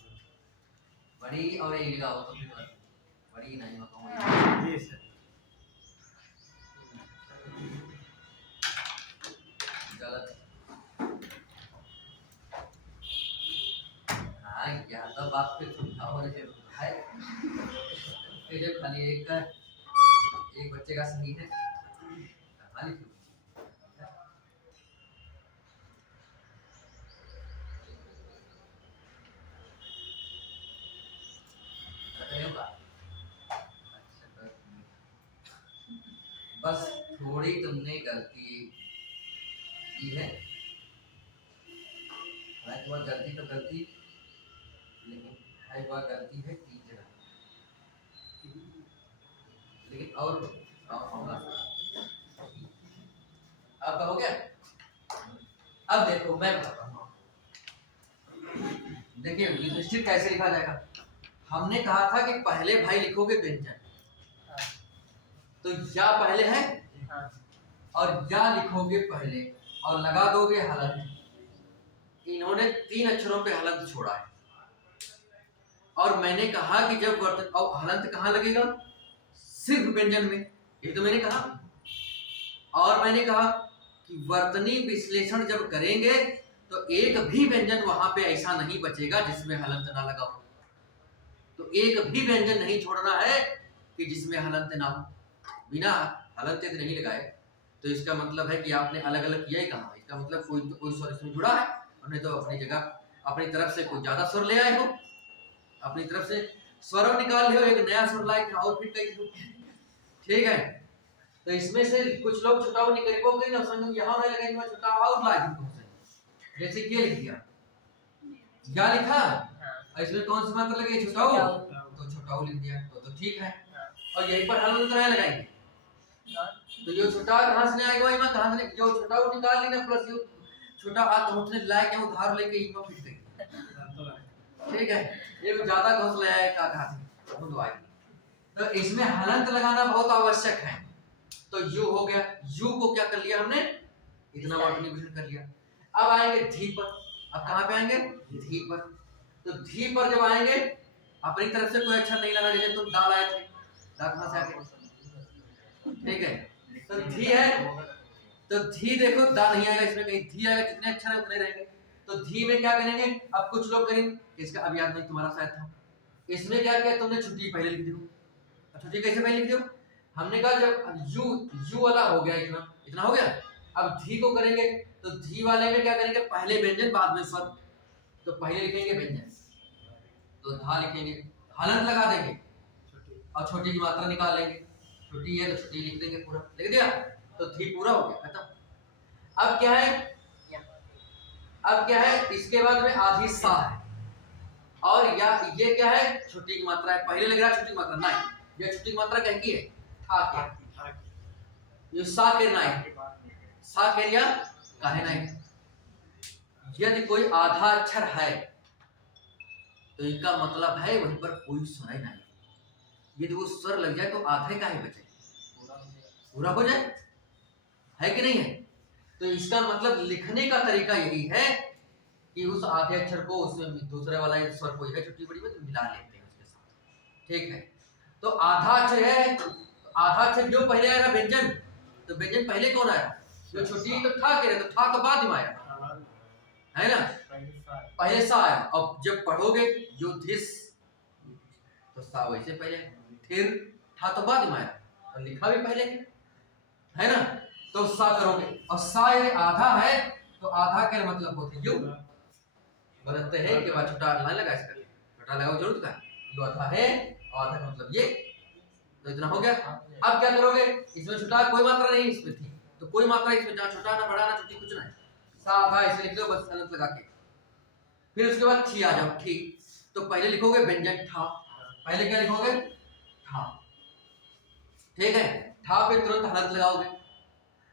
बड़ी और एक लगाओ तो फिर गलत। बड़ी नहीं बताऊंगा। जी सर। गलत। हाँ क्या तो बात पे सुनता हो रहे है। ये जो खाली एक बच्चे का सही है, खाली बस थोड़ी तुमने गलती की है, हालांकि वह गलती तो गलती, लेकिन है वह गलती है 3 जगह। लेकिन और होगा, आपका हो गया। अब देखो मैं बताता हूँ, देखिए युधिष्ठिर कैसे लिखा जाएगा। हमने कहा था कि पहले भाई लिखोगे व्यंजन, तो या पहले है और या लिखोगे पहले और लगा दोगे हलंत। इन्होंने 3 अक्षरों पे हलंत छोड़ा है, और मैंने कहा कि जब वर्तन और हलंत कहाँ लगेगा, सिर्फ व्यंजन में, ये तो मैंने कहा। और मैंने कहा कि वर्तनी विश्लेषण जब करेंगे तो एक भी व्यंजन वहां पे ऐसा नहीं बचेगा जिसमें हलंत ना लगा हो। तो एक भी व्यंजन नहीं छोड़ना है कि जिसमें हलंत ना हो। बिना हलंत यदि नहीं लगाए तो इसका मतलब है कि आपने अलग अलग किया ही कहाँ। इसका मतलब कोई तो कोई स्वर इसमें जुड़ा है, हमने तो अपनी जगह अपनी तरफ से कोई ज्यादा स्वर ले आए हो, अपनी तरफ से स्वर निकाल ले हो, एक नया स्वर लाए और फिर कई। ठीक है, तो इसमें से कुछ लोग छुटाओ निकरिबो के ना संग यहां नहीं लगाएंगे, मैं छुटाओ और ला दूं तुमसे। जैसे के लिख दिया, क्या लिखा, इसमें कौन सी मात्रा लगी, छुटाओ, तो छुटाओ लिख दिया तो ठीक है। और यहीं पर हलंत नहीं लगाएंगे, तो ये छोटा कहां से आएगा, वही में कहां से जो छुटाओ निकाल ली ना, प्लस ये छोटा हाथ होठने लाए के उधार लेके इमा फिट गई। ठीक है, ये ज्यादा घोंसला है का कहां से खुद आएगी। तो इसमें हलंत लगाना बहुत आवश्यक है। तो यू हो गया, यू को क्या कर लिया हमने, इतना वर्तनी विभेद कर लिया। अब आएंगे धी पर, अब कहां पे आएंगे, धी पर। तो धी पर जब आएंगे अपनी तरफ से कोई अक्षर नहीं लगा, जैसे तुम दाल आए थे, दाल कहां से आ गए, ठीक है। तो धी है, तो धी देखो दा नहीं आएगा इसमें, कहीं धी आएगा, जितने अक्षर है उतने रहेंगे। तो धी में क्या करेंगे, अब कुछ लोग करेंगे, इसका अब याद नहीं तुम्हारा शायद था, इसमें क्या किया तुमने, छुट्टी पहले लिख दो। छुट्टी कैसे पहले लिख दो, हमने कहा जब यू वाला हो गया, इतना हो गया। अब धी को करेंगे, तो धी वाले में क्या करेंगे, पहले व्यंजन बाद में स्वर। तो पहले लिखेंगे व्यंजन, तो धा लिखेंगे, हलंत लगा देंगे और छोटी की मात्रा निकाल लेंगे। छोटी है तो छोटी लिख देंगे, पूरा लिख दिया, तो धी पूरा हो गया, खत्म। अब क्या है, अब क्या है, इसके बाद में आधी सा है, और या ये क्या है, छोटी की मात्रा है, पहले लग रहा है छोटी की मात्रा नहीं, ये छोटी की मात्रा क्या की है, था क्या, ये सा के नहीं, सा के या काहे नहीं। यदि कोई आधा अक्षर है तो इसका मतलब है वहीं पर कोई स्वर नहीं, यदि वो स्वर लग जाए तो आधे काहे बचे, पूरा हो जाए, है कि नहीं है। तो इसका मतलब लिखने का तरीका यही है कि उस आधे अक्षर को उसमें दूसरे वाला एक स्वर कोई है छोटी बड़ी में तो मिला लेते हैं उसके साथ। ठीक है, तो आधा अक्षर है, तो आधा अक्षर जो पहले आएगा व्यंजन, तो व्यंजन पहले कौन आया, जो छोटी तो था कह रहे, तो था तो बाद में आया, है ना, पहले सा आया। अब जब पढ़ोगे युधिस तो सा वैसे पहले, फिर था तो बाद में आया, और लिखा भी पहले है ना। तो सा करोगे, और सा यदि आधा है तो आधा का मतलब होते यू, बदलते हैं कि बाद छोटा लाइन लगा, इसका छोटा लगाओ जरूरत का, यू आधा है और आधा का मतलब ये, तो इतना हो गया। अब क्या करोगे, इसमें छोटा कोई मात्रा नहीं इसमें थी, तो कोई मात्रा इसमें ना छोटा ना बड़ा ना छोटी कुछ नहीं, सा आधा ऐसे लिख दो बस हलंत लगा के। फिर उसके बाद थी आ जाओ, ठीक, तो पहले लिखोगे व्यंजन था, पहले क्या लिखोगे, था, ठीक है, था पे तुरंत हलंत लगाओगे,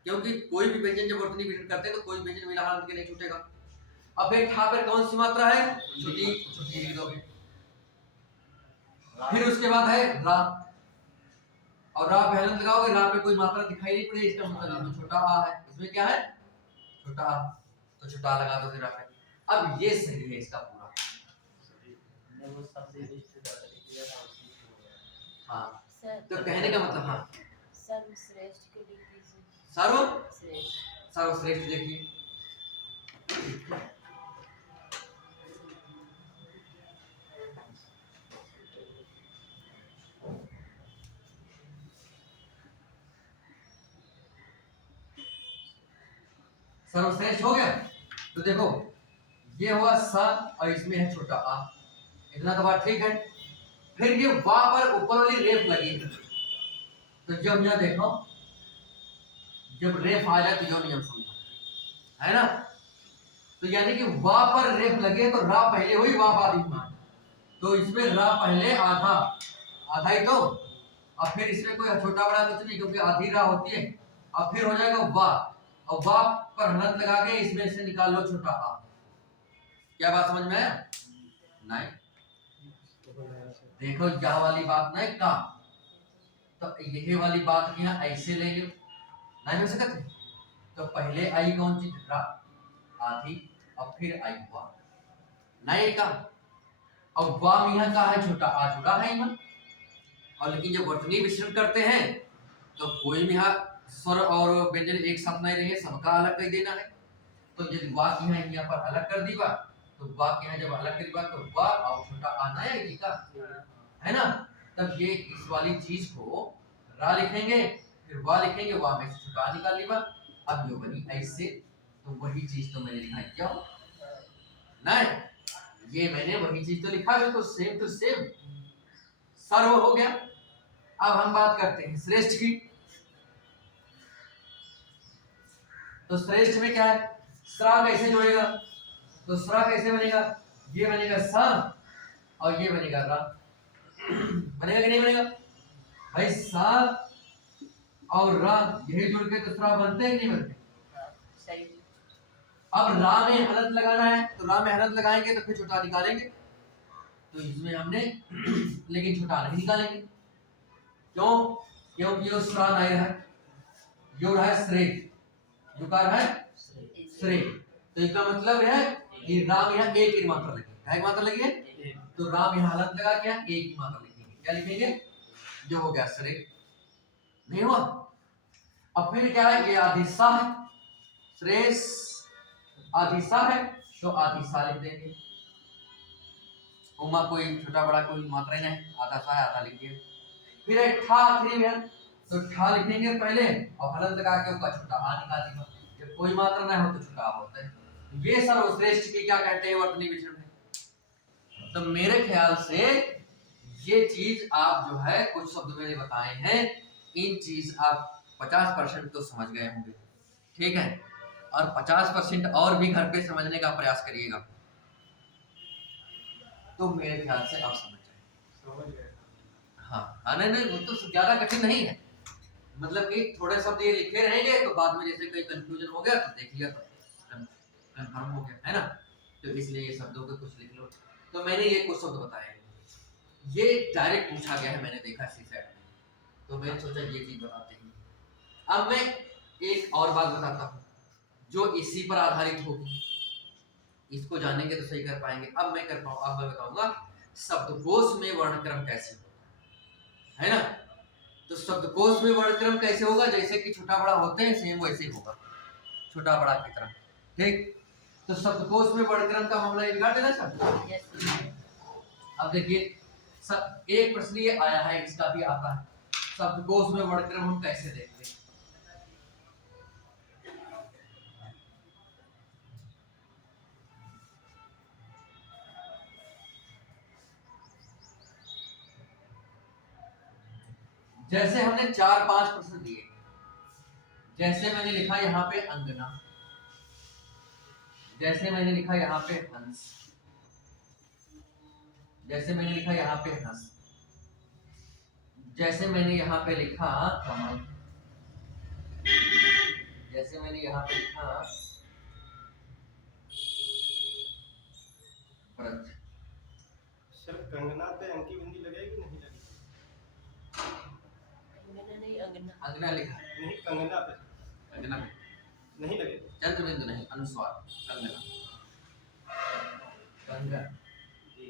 क्योंकि कोई भी व्यंजन जब वर्तनी विभेद करते हैं तो कोई व्यंजन बिना हलंत के नहीं छूटेगा। अब फिर ठा पर कौन सी मात्रा है, छोटी, छोटी लिख दोगे। फिर उसके बाद है रा, और रा पे हलंत लगाओगे, रा पे कोई मात्रा दिखाई नहीं पड़ेगी, इसका मतलब छोटा आ है, इसमें क्या है, छोटा आ, तो छोटा लगा दोगे रा पे। अब ये सही है इसका पूरा, हाँ, तो कहने का मतलब, हाँ, सर्वश्रेष्ठ के लिख दीजिए, सर्वश्रेष्ठ, सर्वश्रेष्ठ देखिए, सर्वश्रेष्ठ हो गया। तो देखो ये हुआ सा और इसमें है छोटा आ, इतना तो बात ठीक है। फिर ये वा पर ऊपर वाली रेफ लगी, तो जब यह देखो जब रेफ आ जाए तो यो नियम समझो, है ना। तो यानी कि वा पर रेफ लगे तो रा पहले हुई, वा बाद में। तो इसमें रा पहले आधा, आधा ही तो, और फिर इसमें कोई छोटा बड़ा कुछ नहीं क्योंकि आधी रा होती है। अब फिर हो जाएगा वा, और वा पर हलंत लगा के इसमें से निकाल लो छोटा आ। क्या बात समझ में आया? नहीं, देखो यह वाली बात नहीं का, तो यही वाली बात की यहाँ ऐसे ले लो, नहीं हो सकते। तो पहले आई कौन सी रा आधी, और फिर आई वा, नहीं का। अब वा में यहाँ का है छोटा आ जुड़ा है यहाँ, और लेकिन जब वर्तनी मिश्रण करते हैं तो कोई भी यहाँ स्वर और व्यंजन एक साथ नहीं रहे, सबका अलग कर देना है। तो यदि वा की यहाँ पर अलग कर दी बा, तो वा के यहाँ जब अलग करी बा तो वा और छोटा आना है जी का, है ना। तब ये इस वाली चीज को रा लिखेंगे, फिर वा लिखेंगे, वा में से छोटा निकाल ली बा। अब जो बनी ऐसे, तो वही चीज तो मैंने लिखा क्या नहीं, ये मैंने वही चीज तो लिखा है, तो सेम टू सेम सर्व हो गया। अब हम बात करते हैं श्रेष्ठ की। तो श्रेष्ठ में क्या है, स्रा कैसे जोड़ेगा, तो स्रा कैसे बनेगा, ये बनेगा सा और ये बनेगा रा, बनेगा कि नहीं बनेगा भाई। सा और रा यही जुड़ के तो स्रा बनते हैं कि नहीं बनते। सही। अब रा में हलंत लगाना है, तो रा में हलंत लगाएंगे तो फिर छोटा निकालेंगे, तो इसमें हमने लेकिन छोटा नहीं निकालेंगे, क्यों, क्योंकि ये स्रा नहीं है, जो रहा है श्रेय, जो का रहा है श्रेय। तो इसका मतलब है कि राम यहाँ एक ही मात्रा लगी, क्या मात्रा लगी है, तो राम यहाँ हलंत लगा के एक ही मात्रा लिखेंगे, क्या लिखेंगे, जो हो गया श्रेय, नहीं हुआ। अब फिर क्या है, ये आदिशा है, श्रेष आदिशा है, तो आदिशा लिख देंगे। उमा कोई छोटा बड़ा कोई मात्रा ही नहीं, आधा सा है आधा लिखिए। फिर एक ठा आखिरी में, तो ठा लिखेंगे पहले और हलंत लगा के उसका छोटा आ निकाल देंगे। जब कोई मात्रा ना हो तो छोटा आ होता है। ये सर्वश्रेष्ठ की क्या कहते हैं वर्तनी विषय में। तो मेरे ख्याल से ये चीज आप जो है कुछ शब्द मैंने बताए हैं, इन चीज आप 50% तो समझ गए होंगे, ठीक है, और 50% और भी घर पे समझने का प्रयास करिएगा, तो मेरे ख्याल से आप समझ जाए। हाँ नहीं वो तो ज्यादा कठिन नहीं है, मतलब कि थोड़े शब्द ये लिखे रहेंगे तो बाद में जैसे कोई कंफ्यूजन हो गया तो देख लिया तो कंफर्म हो गया, है ना। तो इसलिए ये शब्दों को कुछ लिख लो। तो मैंने ये कुछ शब्द बताए, ये डायरेक्ट पूछा गया है, मैंने देखा इसी साइड में, तो मैंने सोचा ये चीज बताते हैं। अब मैं एक और बात बताता हूँ जो इसी पर आधारित होगी, इसको जानेंगे तो सही कर पाएंगे। अब मैं बताऊंगा शब्दकोश में वर्णक्रम कैसे होगा, है ना। तो शब्दकोश में वर्णक्रम कैसे होगा, जैसे कि छोटा बड़ा होते हैं सेम वैसे ही होगा, छोटा बड़ा की तरह, ठीक। तो शब्दकोश में वर्णक्रम का मामला निकाल देना सर। अब देखिए एक प्रश्न ये आया है, इसका भी आता है, शब्दकोश में वर्णक्रम हम कैसे देखते हैं। जैसे हमने 4-5 प्रश्न दिए, जैसे मैंने लिखा यहाँ पे अंगना, जैसे मैंने लिखा यहाँ पे हंस, जैसे मैंने लिखा यहाँ पे हंस, जैसे मैंने यहाँ पे लिखा कमल, जैसे मैंने यहाँ पे लिखा व्रत। सर कंगना पे अंकी बिंदी लगेगी नहीं लगेगी? नहीं अंगना, अंगना लिखा नहीं कंगना पे, अंगना पे नहीं लगेगा, चंद्र बिंदु नहीं, अनुस्वार कंगना, कंगन, जी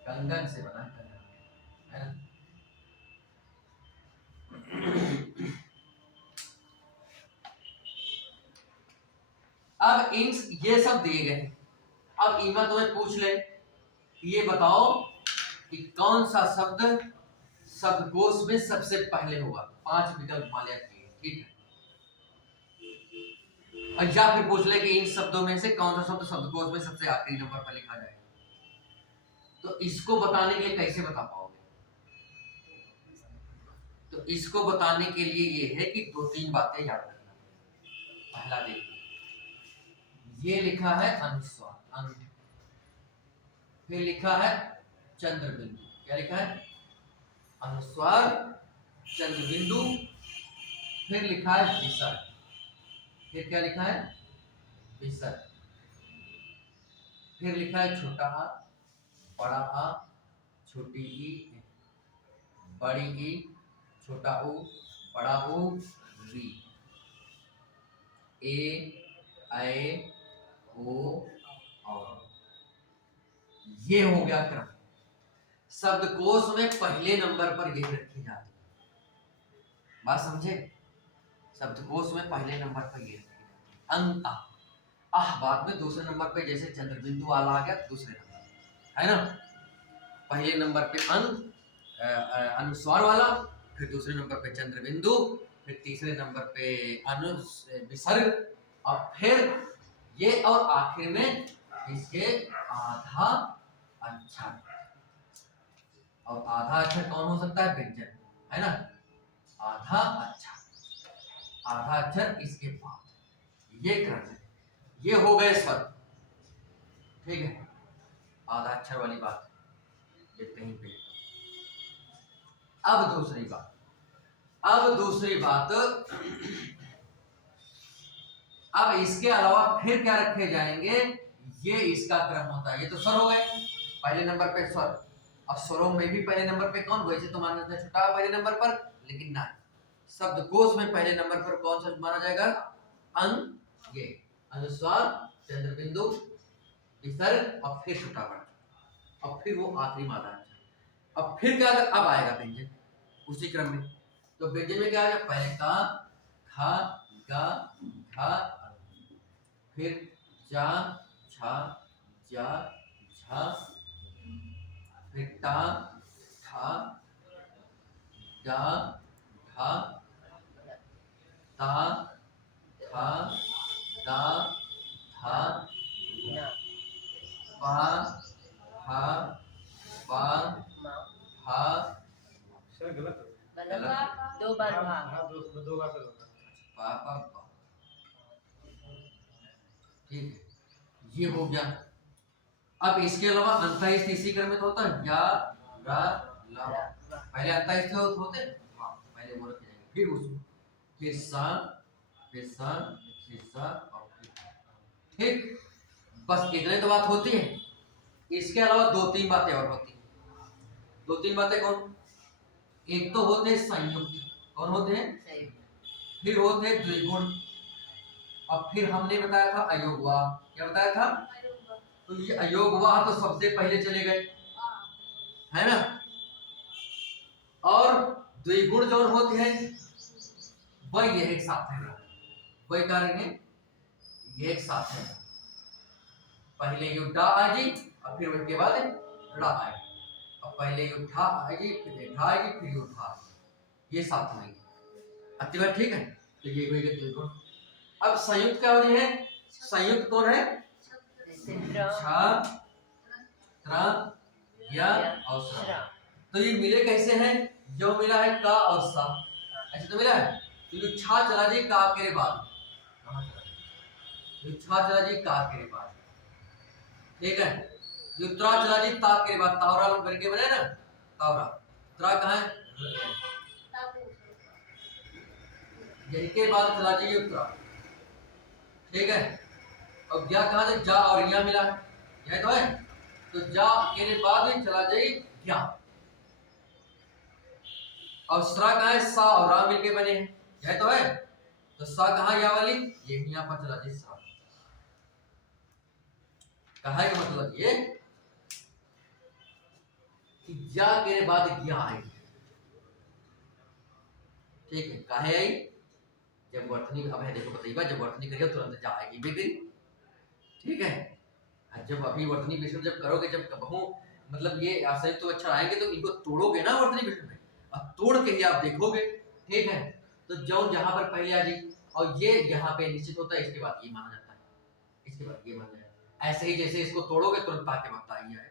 कंगन से बना कंगन, है ना। अब इन ये सब दिए गए हैं। अब इमा तुम्हें पूछ ले ये बताओ कि कौन सा शब्द शब्दकोश में सबसे पहले होगा। 5 विकल्प मालिया किए, ठीक है। और या फिर पूछ ले कि इन शब्दों में से कौन सा शब्द शब्दकोश में सबसे आखिरी नंबर पर लिखा जाए। तो इसको बताने के लिए कैसे बता पाओगे। तो इसको बताने के लिए ये है कि 2-3 बातें याद रखना। पहला देखिए ये लिखा है अनुस्वार फिर लिखा है चंद्र बिंदु। क्या लिखा है? अनुस्वार, चंद्र बिंदु, फिर लिखा है विसर्ग। फिर क्या लिखा है? विसर्ग। फिर लिखा है छोटा आ, बड़ा आ, छोटी ई, बड़ी ई, छोटा ऊ, बड़ा ऊ, वी। ए, ऐ, ओ, और। ये हो गया क्रम। शब्दकोश में पहले नंबर पर ये रखी जाती है। बात समझे? शब्दकोश में पहले नंबर पर ये रखी जाती है। अंत आह बाद में दूसरे नंबर पे, जैसे चंद्र बिंदु वाला आ गया दूसरे नंबर, है ना? पहले नंबर पे अनुस्वार वाला, फिर दूसरे नंबर पे चंद्र बिंदु, फिर तीसरे नंबर पे विसर्ग, और फिर ये, और आखिर में इसके आधा अक्षर। और आधा अक्षर कौन हो सकता है? व्यंजन, है ना? आधा अक्षर इसके बाद। ये क्रम है। ये हो गए स्वर, ठीक है? आधा अक्षर वाली बात लिखते हैं पे। अब दूसरी बात, अब इसके अलावा फिर क्या रखे जाएंगे? ये इसका क्रम होता है। ये तो स्वर हो गए, पहले नंबर पे स्वर। अब स्वरों में भी पहले नंबर पे कौन? वैसे तो माना जाता है छोटा पहले नंबर पर, लेकिन ना, शब्दकोश में पहले नंबर पर कौन सा माना जाएगा? ये अनुस्वार, चंद्र बिंदु, विसर्ग, और फिर छोटा बड़ा, और फिर वो आखिरी मात्रा। अब फिर क्या? अब आएगा व्यंजन उसी क्रम में। तो व्यंजन में क्या आएगा? पहले का, खा, गा, घा, फिर जा, छा, जा, झा, फिर टा, ठा, डा, ढा, ता, था, दा, था, पा, हा, पा, हा। सर गलत हो मतलब दो बार हाँ, भाग। हाँ, दो बार सर होगा। पा, पा, पा। ठीक है, ये हो गया। अब इसके अलावा अंतःस्थ इसी क्रम में तो होता है, या, रा, ला। पहले अंतःस्थ होते हैं, हाँ, पहले वो रखे जाएंगे, फिर उसमें, फिर सा, फिर सा, फिर सा, और फिर। ठीक, बस इतने तो बात होती है। इसके अलावा दो तीन बातें और होती हैं। दो तीन बातें कौन? एक तो होते हैं संयुक्त। कौन होते हैं? फिर होते हैं द्विगुण, और फिर हमने बताया था अयोगवाह। क्या बताया था? तो ये अयोगवाह तो सबसे पहले चले गए, है ना? और द्विगुण जो होते हैं वह ये एक साथ है, वही करेंगे, ये एक साथ है। पहले यू डा आएगी, और फिर उसके बाद रा आएगी, और पहले यू ठा आएगी, फिर ढा आएगी, फिर यू ठा, ये साथ में। अतिवा ठीक है? तो ये हुई द्विगुण। अब संयुक्त क्या हो रही है? संयुक्त कौन है? छा, त्रा, या, और श्रा। तो ये मिले कैसे हैं? जो मिला है का और सा, ऐसे तो मिला है। तो ये छा चला जी का के बाद, छा चला जी का के बाद, ठीक है? जो त्रा चला जी ता के बाद, तावरा लोग करके बने ना, तावरा। त्रा कहाँ है? यही के बाद चला जी ये त्रा, ठीक है? अब ज्ञा कहाँ से? जा और या मिला है, यह तो है। तो जा के बाद ही चला जाए ज्ञा, और श्रा कहाँ है? सा और रा मिलके बने हैं, यह तो है। तो सा कहाँ? या वाली, ये यहाँ पर चला जाए सा। कहा का मतलब ये कि जा के बाद ज्ञा आएगी, ठीक है? काहे आई? जब वर्तनी, अब है देखो बताइए, जब वर्तनी करिए तुरंत जा आएगी बेटी, ठीक है? जब अभी वर्तनी विषय जब करोगे, जब कबहू मतलब ये आशय तो अच्छा आएंगे, तो इनको तोड़ोगे ना वर्तनी विषय में, अब तोड़ के ही आप देखोगे, ठीक है? तो जो जहां पर पहले आ जाए, और ये यहाँ पे निश्चित होता है, इसके बाद ये माना जाता है, इसके बाद ये माना जाता है। ऐसे ही जैसे इसको तोड़ोगे तुरंत आके वक्त आई है,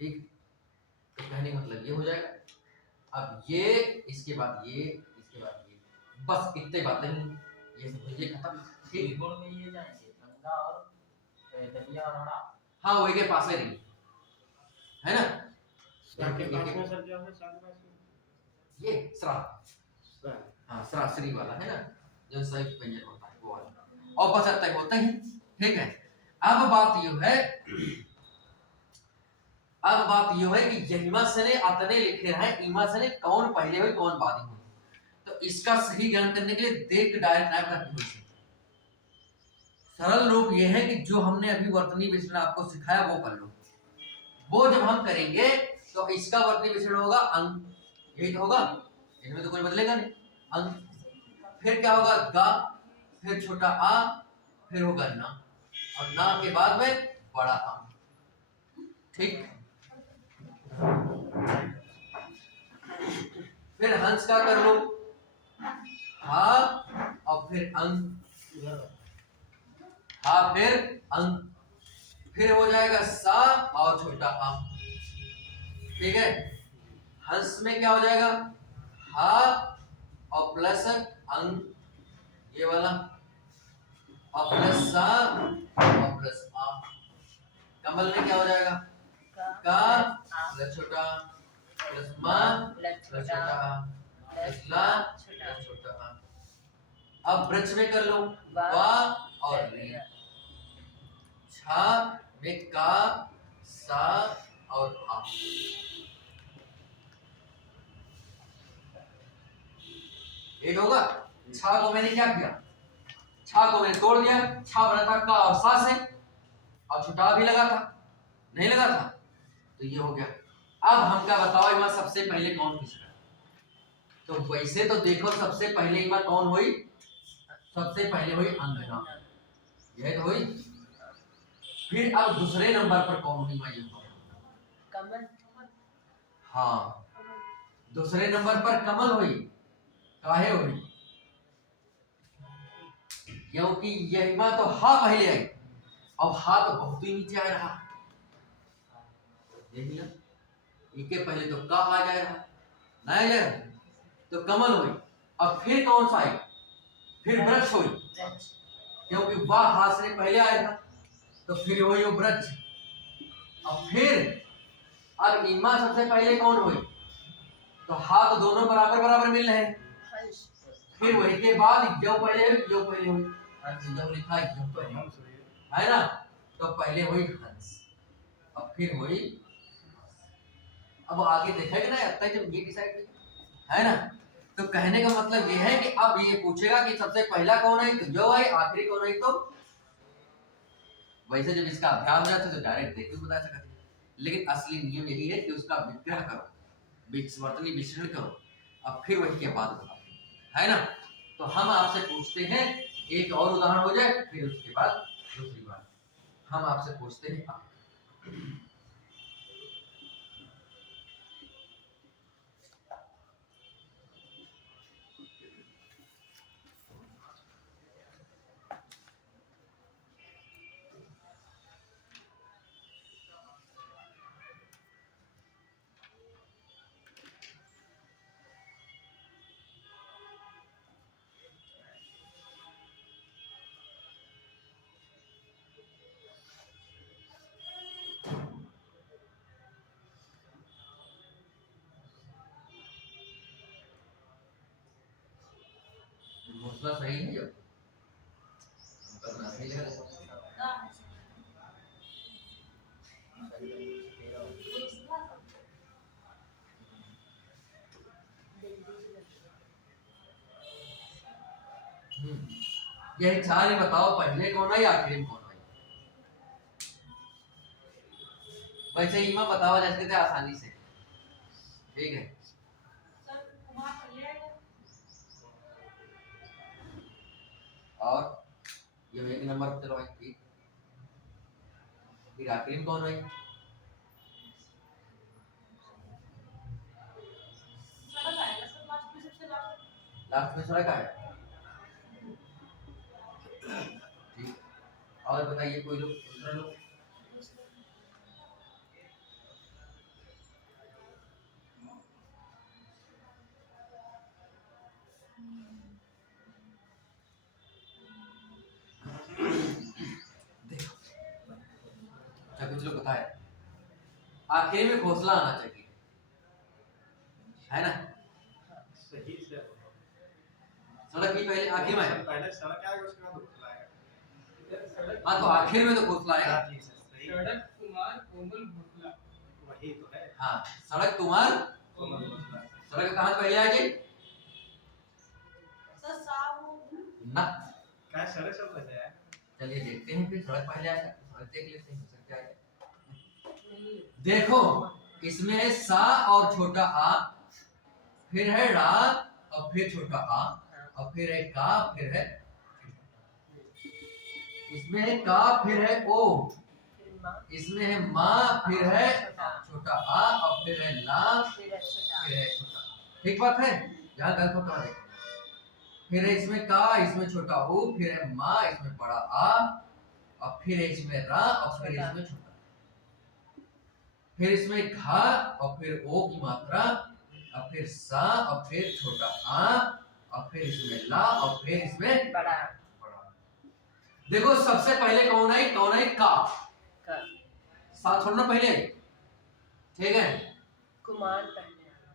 ठीक? तो कहने का मतलब ये हो जाएगा। अब ये, इसके बाद ये, इसके बाद ये, बस इतने बातें ही, ये समझिए खत्म। त्रिगुण में ये जाएंगे गंगा और हाँ वही के पास में नहीं है ना। आपके पास में सर क्या है साथ पास में ये श्रा, सर हाँ श्री वाला है ना, जो संयुक्त व्यंजन होता है वो वाला, औपसर्ग तक होते हैं। ठीक है, अब बात ये है, अब बात ये है कि यहिमा सने अतने लिखे रहे, इमा सने कौन पहले हुई कौन बाद में हुई। तो इसका सही ज्ञान करने के लिए देख डायरेक्ट टाइप रखनी होगी। सरल रूप ये है कि जो हमने अभी वर्तनी विश्लेषण आपको सिखाया वो कर लो। वो जब हम करेंगे तो इसका वर्तनी विश्लेषण होगा अंक, यही तो होगा, इसमें तो कुछ बदलेगा नहीं, अंक। फिर क्या होगा, गा, फिर छोटा आ, फिर होगा ना, और ना के बाद में बड़ा आ। ठीक, फिर हंस का कर लो, हा और फिर अंक, हा फिर अंक, फिर हो जाएगा सा और छोटा आ। ठीक है, हंस में क्या हो जाएगा, हा और प्लस अंक ये वाला, और प्लस सा और प्लस आ। कमल में क्या हो जाएगा, का प्लस छोटा प्लस मा प्लस छोटा आ प्लस ला प्लस छोटा आ। अब वृक्ष में कर लो, वा और री, छा में का सा और आ। एक होगा, छा को मैंने क्या किया, छा को मैंने तोड़ दिया, छा बना था का और सा से, और छुटा भी लगा था, नहीं लगा था, तो ये हो गया। अब हम क्या बताओ इमा सबसे पहले कौन किसका, तो वैसे तो देखो सबसे पहले इमा कौन हुई, सबसे पहले हुई अंगना, यह तो हुई। फिर अब दूसरे नंबर पर कौन हुई माई, कमल। हाँ दूसरे नंबर पर कमल हुई, काहे हुई, क्योंकि यह मां तो हा पहले आई, अब हा तो बहुत ही नीचे आ रहा, देख लिया, इनके पहले तो का आ जाए रहा, ना आ जाए, तो कमल हुई। अब फिर कौन सा आई, फिर वृक्ष हुई, क्योंकि वाह हा से पहले आया था, तो फिर हुई वो वृक्ष। अब फिर अब इमा सबसे पहले कौन हुई, तो हा तो दोनों बराबर बराबर मिल रहे हैं, फिर वही के बाद जो पहले हुई जो पहले हुई, जो लिखा है जो पहले है ना, तो पहले हुई हंस, अब फिर हुई, अब आगे देखेगा ना, अब तक जब ये डिसाइड है ना, तो कहने का मतलब ये है कि अब ये पूछेगा कि सबसे पहला कौन है, तो जो है, आखिरी कौन है, तो वैसे जब इसका अभ्यास हो जाता है तो डायरेक्ट देख के बता सकते हैं, लेकिन असली नियम यही है कि उसका विग्रह करो, वर्तनी विश्लेषण करो, अब फिर वही के बाद बताओ, है ना। तो हम आपसे पूछते हैं, एक और उदाहरण हो जाए फिर उसके बाद दूसरी बात हम आपसे पूछते हैं, आप हौसला सही है, जब करना सही लग रहा है। यही चार ही बताओ, पहले कौन है आखिरी में कौन है, वैसे ही मैं बताओ जैसे थे आसानी से, ठीक है। और ये एक नंबर पे चलो भाई, ठीक, फिर आखिरी में कौन है, लास्ट में सड़क है, ठीक। और बताइए कोई लोग, दूसरा लोग, देखो चाहे कुछ लोग बताए, आखिर में घोंसला आना चाहिए, है ना? सही से सड़क की पहले आखिर में, पहले सड़क आएगा उसके बाद घोंसला आएगा। हाँ तो आखिर में तो घोंसला आएगा। हाँ जी सर, सही है। सड़क कुमार कोमल घोसला। वही तो है, हाँ, सड़क तुम्हार, कोमल घोंसला। सड़क कहाँ से पहले आएगी? सर साहब ना, क्या सड़क सब पहले है? चलिए देखते हैं फिर सड़क पहले आएगा, सड़क देख लेते हैं सड़क क्या आएगा। नहीं देखो इसमें है सा और छोटा आ, फिर है रा और फिर छोटा आ, और फिर है का, फिर है, इसमें है का, फिर है ओ, फिर माँ इसमें है माँ, फिर है छोटा आ, और फिर है ला, फिर है छोटा फिर है छोटा आ। ठीक बात है, यहाँ गलत होता है। फिर है इसमें का, इसमें छोटा ऊ, फिर है माँ, इसमें बड़ा आ, और फिर है इसमें रा, और फिर इसमें छोटा, फिर इसमें घा, और फिर ओ की मात्रा, और फिर सा, और फिर छोटा आ, और फिर इसमें ला, और फिर इसमें बड़ा बड़ा। देखो सबसे पहले कौन है? कौन है? का। का सा छोड़ना पहले, ठीक है? कुमार पहले आना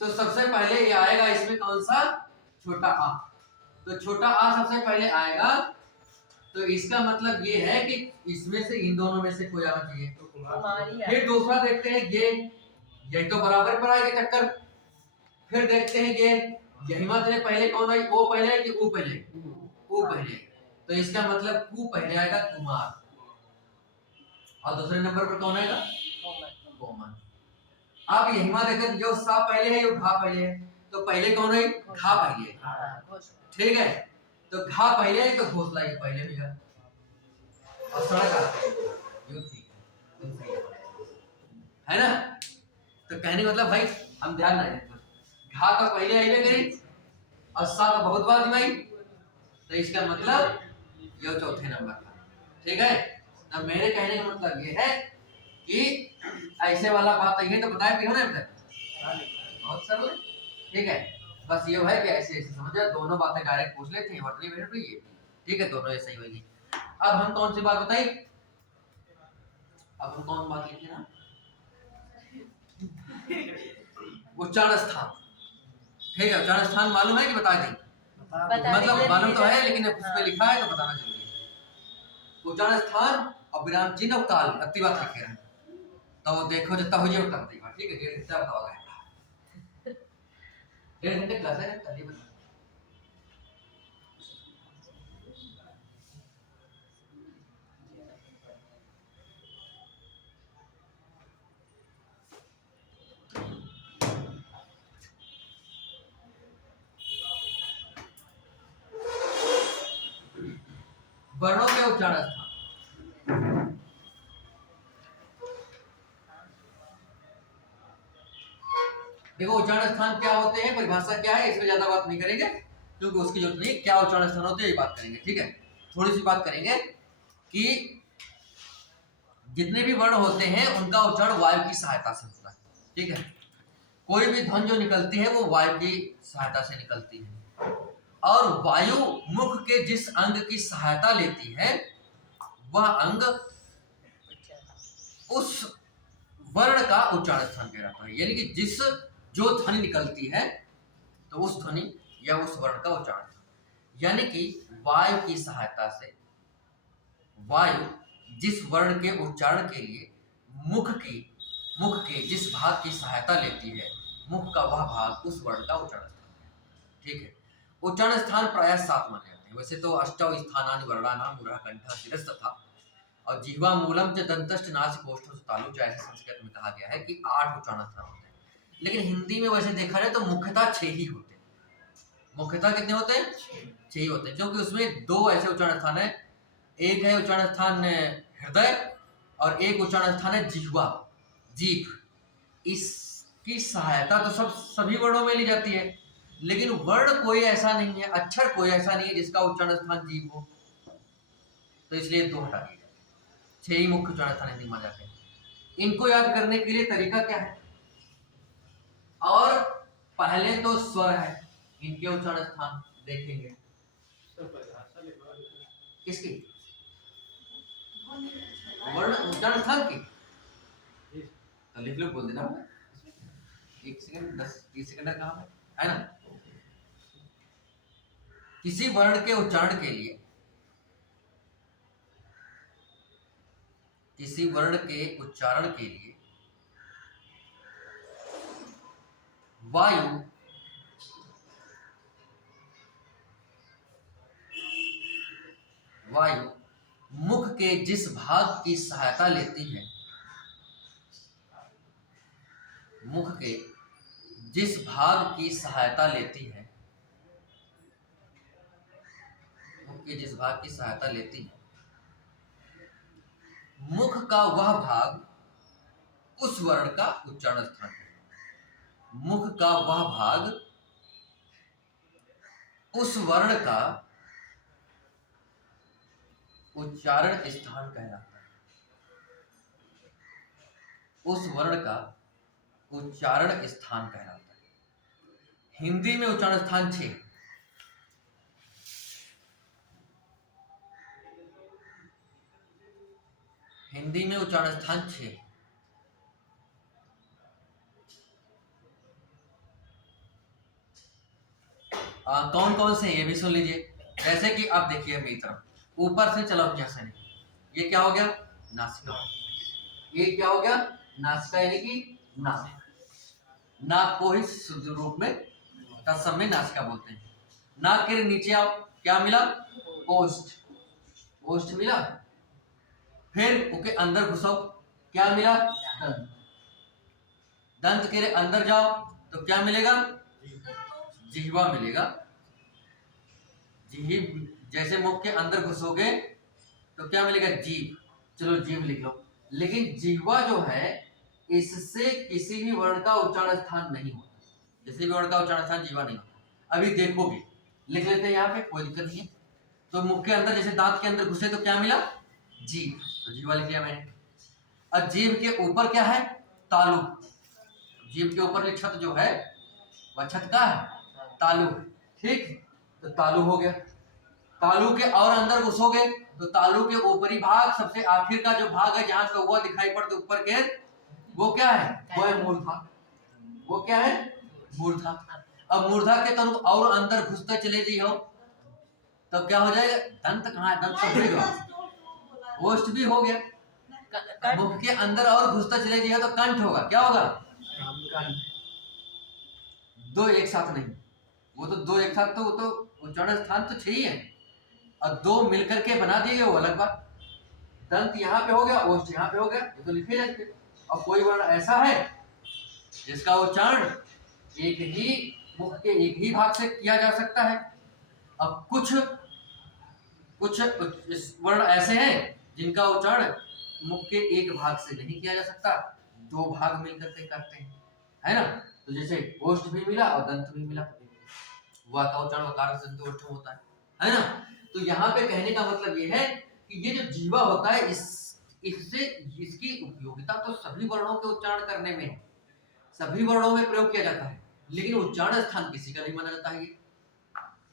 तो सबसे पहले ये आएगा इसमें कौन सा? छोटा आ। तो छोटा आ सबसे पहले आएगा, तो इसका मतलब ये है कि इसमें से इन दोनों में से कोई आना चाहिए। तो कुमारी फिर दूसरा देखते हैं ये तो बराबर पर आएगा चक्कर। फिर देखते हैं यही मात्रा पहले कौन है? ओ पहले है कि ऊ पहले? ऊ पहले। तो इसका मतलब कु पहले आएगा, कुमार। और दूसरे नंबर पर कौन आएगा? कोमल। अब यही मात्रा देखते जो सा पहले है, यो घा पहले है, तो पहले कौन है? घा पहले है, ठीक है? तो घा पहले है तो घोंसला ये पहले भी है, और सड़क आती है, यो ठीक है, तुम सही है ना? तो कहने का मतलब भाई हम ध्यान ना दें, घा तो पहले आइए करी और सा तो बहुत बाद में आई, तो इसका मतलब ये चौथे नंबर का, ठीक है? तो मेरे कहने का मतलब ये है कि ऐसे वाला बात है, तो बताया भी हो ना बहुत सरल है, ठीक है? बस ये है कि ऐसे ऐसे समझ, दोनों बातें डायरेक्ट पूछ लेते हैं, वर्तनी में तो ये ठीक है, दोनों ऐसे ही होगी। अब हम कौन सी बात बताई? अब हम कौन बात लिखे ना? उच्चारण स्थान, ठीक है? उच्चारण स्थान मालूम है कि बता दें? मतलब मालूम तो है, लेकिन उसमें लिखा है तो बताना जरूरी है। उच्चारण स्थान और विराम चिन्ह और काल अति बात लिखे हैं, तो वो देखो जितना हो जाए उतना बताइएगा, ठीक है? 1.5 घंटा बताओगे, 1.5 घंटे क्लास है, चलिए बता। वर्णों के उच्चारण स्थान, देखो उच्चारण स्थान क्या होते हैं, परिभाषा क्या है, इसमें ज्यादा बात नहीं करेंगे क्योंकि उसकी जरूरत नहीं। क्या उच्चारण स्थान होते हैं ये बात करेंगे, ठीक है? थोड़ी सी बात करेंगे कि जितने भी वर्ण होते हैं उनका उच्चारण वायु की सहायता से होता है, ठीक है? कोई भी ध्वनि जो निकलती है वो वायु की सहायता से निकलती है, और वायु मुख के जिस अंग की सहायता लेती है वह अंग उस वर्ण का उच्चारण स्थान कहलाता है। यानी कि जिस जो ध्वनि निकलती है तो उस ध्वनि या उस वर्ण का उच्चारण, यानी कि वायु की सहायता से, वायु जिस वर्ण के उच्चारण के लिए मुख के जिस भाग की सहायता लेती है, मुख का वह भाग उस वर्ण का उच्चारण स्थान है, ठीक है? उच्चारण स्थान प्रायः 7 माने जाते हैं। वैसे तो अष्टौ स्थानानि वर्णानां मूलः कंठः शिरस्तथा, और जिह्वा मूलम च दंतश्च नासिकोष्ठौ तालु, ऐसे संस्कृत में कहा गया है कि 8 उच्चारण स्थान होते हैं। लेकिन हिंदी में वैसे देखा जाए तो मुख्यतः 6 ही होते हैं। मुख्यतः कितने होते हैं? 6 ही होते हैं, क्योंकि उसमें 2 ऐसे उच्चारण स्थान है, एक है उच्चारण स्थान हृदय और एक उच्चारण स्थान है जिह्वा, जीभ। इसकी सहायता तो सभी वर्णों में ली जाती है, लेकिन वर्ण कोई ऐसा नहीं है, अक्षर कोई ऐसा नहीं है जिसका उच्चारण स्थान जीभ हो, तो इसलिए 2 हटा दिए। 6 ही मुख्य उच्चारण स्थान हिंदी माने जाते हैं। इनको याद करने के लिए तरीका क्या है? और पहले तो स्वर है, इनके उच्चारण स्थान देखेंगे। किसकी? वर्ण उच्चारण स्थान की तो लिख लो, बोल देना। 1 सेकंड 10-20 सेकंड का काम है ना। किसी वर्ण के उच्चारण के लिए, किसी वर्ण के उच्चारण के लिए वायु मुख के जिस भाग की सहायता लेती है, मुख के जिस भाग की सहायता लेती है, मुख के जिस भाग की सहायता लेती है, मुख का वह भाग उस वर्ण का उच्चारण स्थान है। मुख का वह भाग उस वर्ण का उच्चारण स्थान कहलाता है। उस वर्ण का उच्चारण स्थान कहलाता है। हिंदी में उच्चारण स्थान 6। हिंदी में उच्चारण स्थान 6। कौन कौन से ये भी सुन लीजिए। जैसे कि आप देखिए मेरी तरफ, ऊपर से चलो जैसे नहीं, ये क्या हो गया? नासिका। ये क्या हो गया? नासिका, यानी कि नाक। नाक को ही शुद्ध रूप में तत्सम में नासिका बोलते हैं। नाक के नीचे आओ, क्या मिला? ओष्ठ। ओष्ठ मिला। फिर उसके अंदर घुसो, क्या मिला? दंत। दंत के अंदर जाओ तो क्या मिलेगा? जिह्वा मिलेगा। जीभ, जैसे मुख के अंदर घुसोगे तो क्या मिलेगा? जीभ। चलो जीभ लिख लो। लेकिन जिह्वा जो है, इससे किसी भी वर्ण का उच्चारण स्थान नहीं होता। किसी भी वर्ण का उच्चारण स्थान जिह्वा नहीं होता। अभी देखोगे, लिख लेते हैं यहाँ पे, कोई दिक्कत नहीं है। तो मुख के अंदर जैसे दांत के अंदर घुसे तो क्या मिला? जीभ। तो जिह्वा लिख लिया मैंने। अब जीभ के ऊपर क्या है? तालु। जीभ के ऊपर छत जो है वह छत का है, तालु। ठीक, तो तालु हो गया। तालु के और अंदर घुसोगे तो तालु के ऊपरी भाग, सबसे आखिर का जो भाग है जहां कौवा दिखाई पड़ता ऊपर के, वो क्या है? वो है मूर्धा। वो क्या है? मूर्धा। अब मूर्धा के तरफ और अंदर घुसते चले जाइए हो तब क्या हो जाएगा? दंत कहाँ है? दंत तो होगा। ओष्ठ भी हो गया। मुख के अंदर और घुसता चले जाइए तो कंठ होगा। क्या होगा? कंठ। दो एक साथ नहीं, वो तो दो एक साथ, तो वो तो उच्चारण स्थान तो 6 ही है, और दो मिलकर के बना दिए गए वो अलग बात। दंत यहाँ पे हो गया, ओष्ठ यहाँ पे हो गया, ये तो लिखे जाते। और कोई वर्ण ऐसा है जिसका उच्चारण एक ही मुख के एक ही भाग से किया जा सकता है। अब कुछ वर्ण ऐसे हैं जिनका उच्चारण मुख के एक भाग से नहीं किया जा सकता, दो भाग मिलकर के करते हैं, है ना। तो जैसे ओष्ठ भी मिला और दंत भी मिला, वा का उच्चारण वकार से ओष्ठ होता है ना। तो यहाँ पे कहने का मतलब ये है कि ये जो जीवा होता है, इससे इसकी उपयोगिता तो सभी वर्णों के उच्चारण करने में है, सभी वर्णों में प्रयोग किया जाता है, लेकिन उच्चारण स्थान किसी का नहीं माना जाता है ये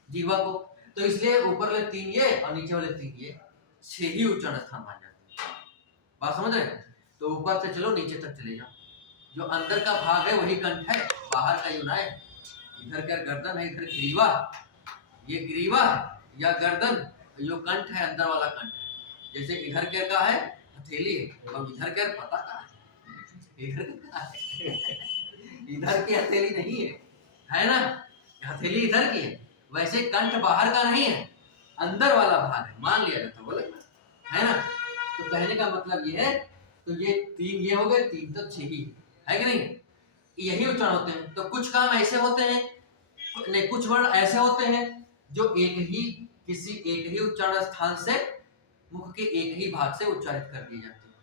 जीवा को। तो इसलिए ऊपर वाले 3 ये और नीचे वाले 3 ये, 6 ही उच्चारण स्थान माने जाते हैं। बात समझ रहे हैं? तो ऊपर से चलो नीचे तक चले जाओ। जो अंदर का भाग है वही कंठ है, बाहर का यूनाय है। इधर क्या गर्दन है, इधर ग्रीवा, ये ग्रीवा है या गर्दन, यो कंठ है, अंदर वाला कंठ है। जैसे इधर क्या का है? हथेली है, और इधर क्या पता का है? इधर का है इधर की हथेली नहीं है ना, हथेली इधर की है। वैसे कंठ बाहर का नहीं है, अंदर वाला भाग है, मान लिया जाता बोले, है ना। तो कहने का मतलब ये है, तो ये 3 ये हो गए, 3 तो 6 ही है कि नहीं, यही उच्चारण होते हैं। तो कुछ काम ऐसे होते हैं, नहीं कुछ वर्ण ऐसे होते हैं जो किसी एक ही उच्चारण स्थान से मुख के एक ही भाग से उच्चारित कर दिए जाते हैं,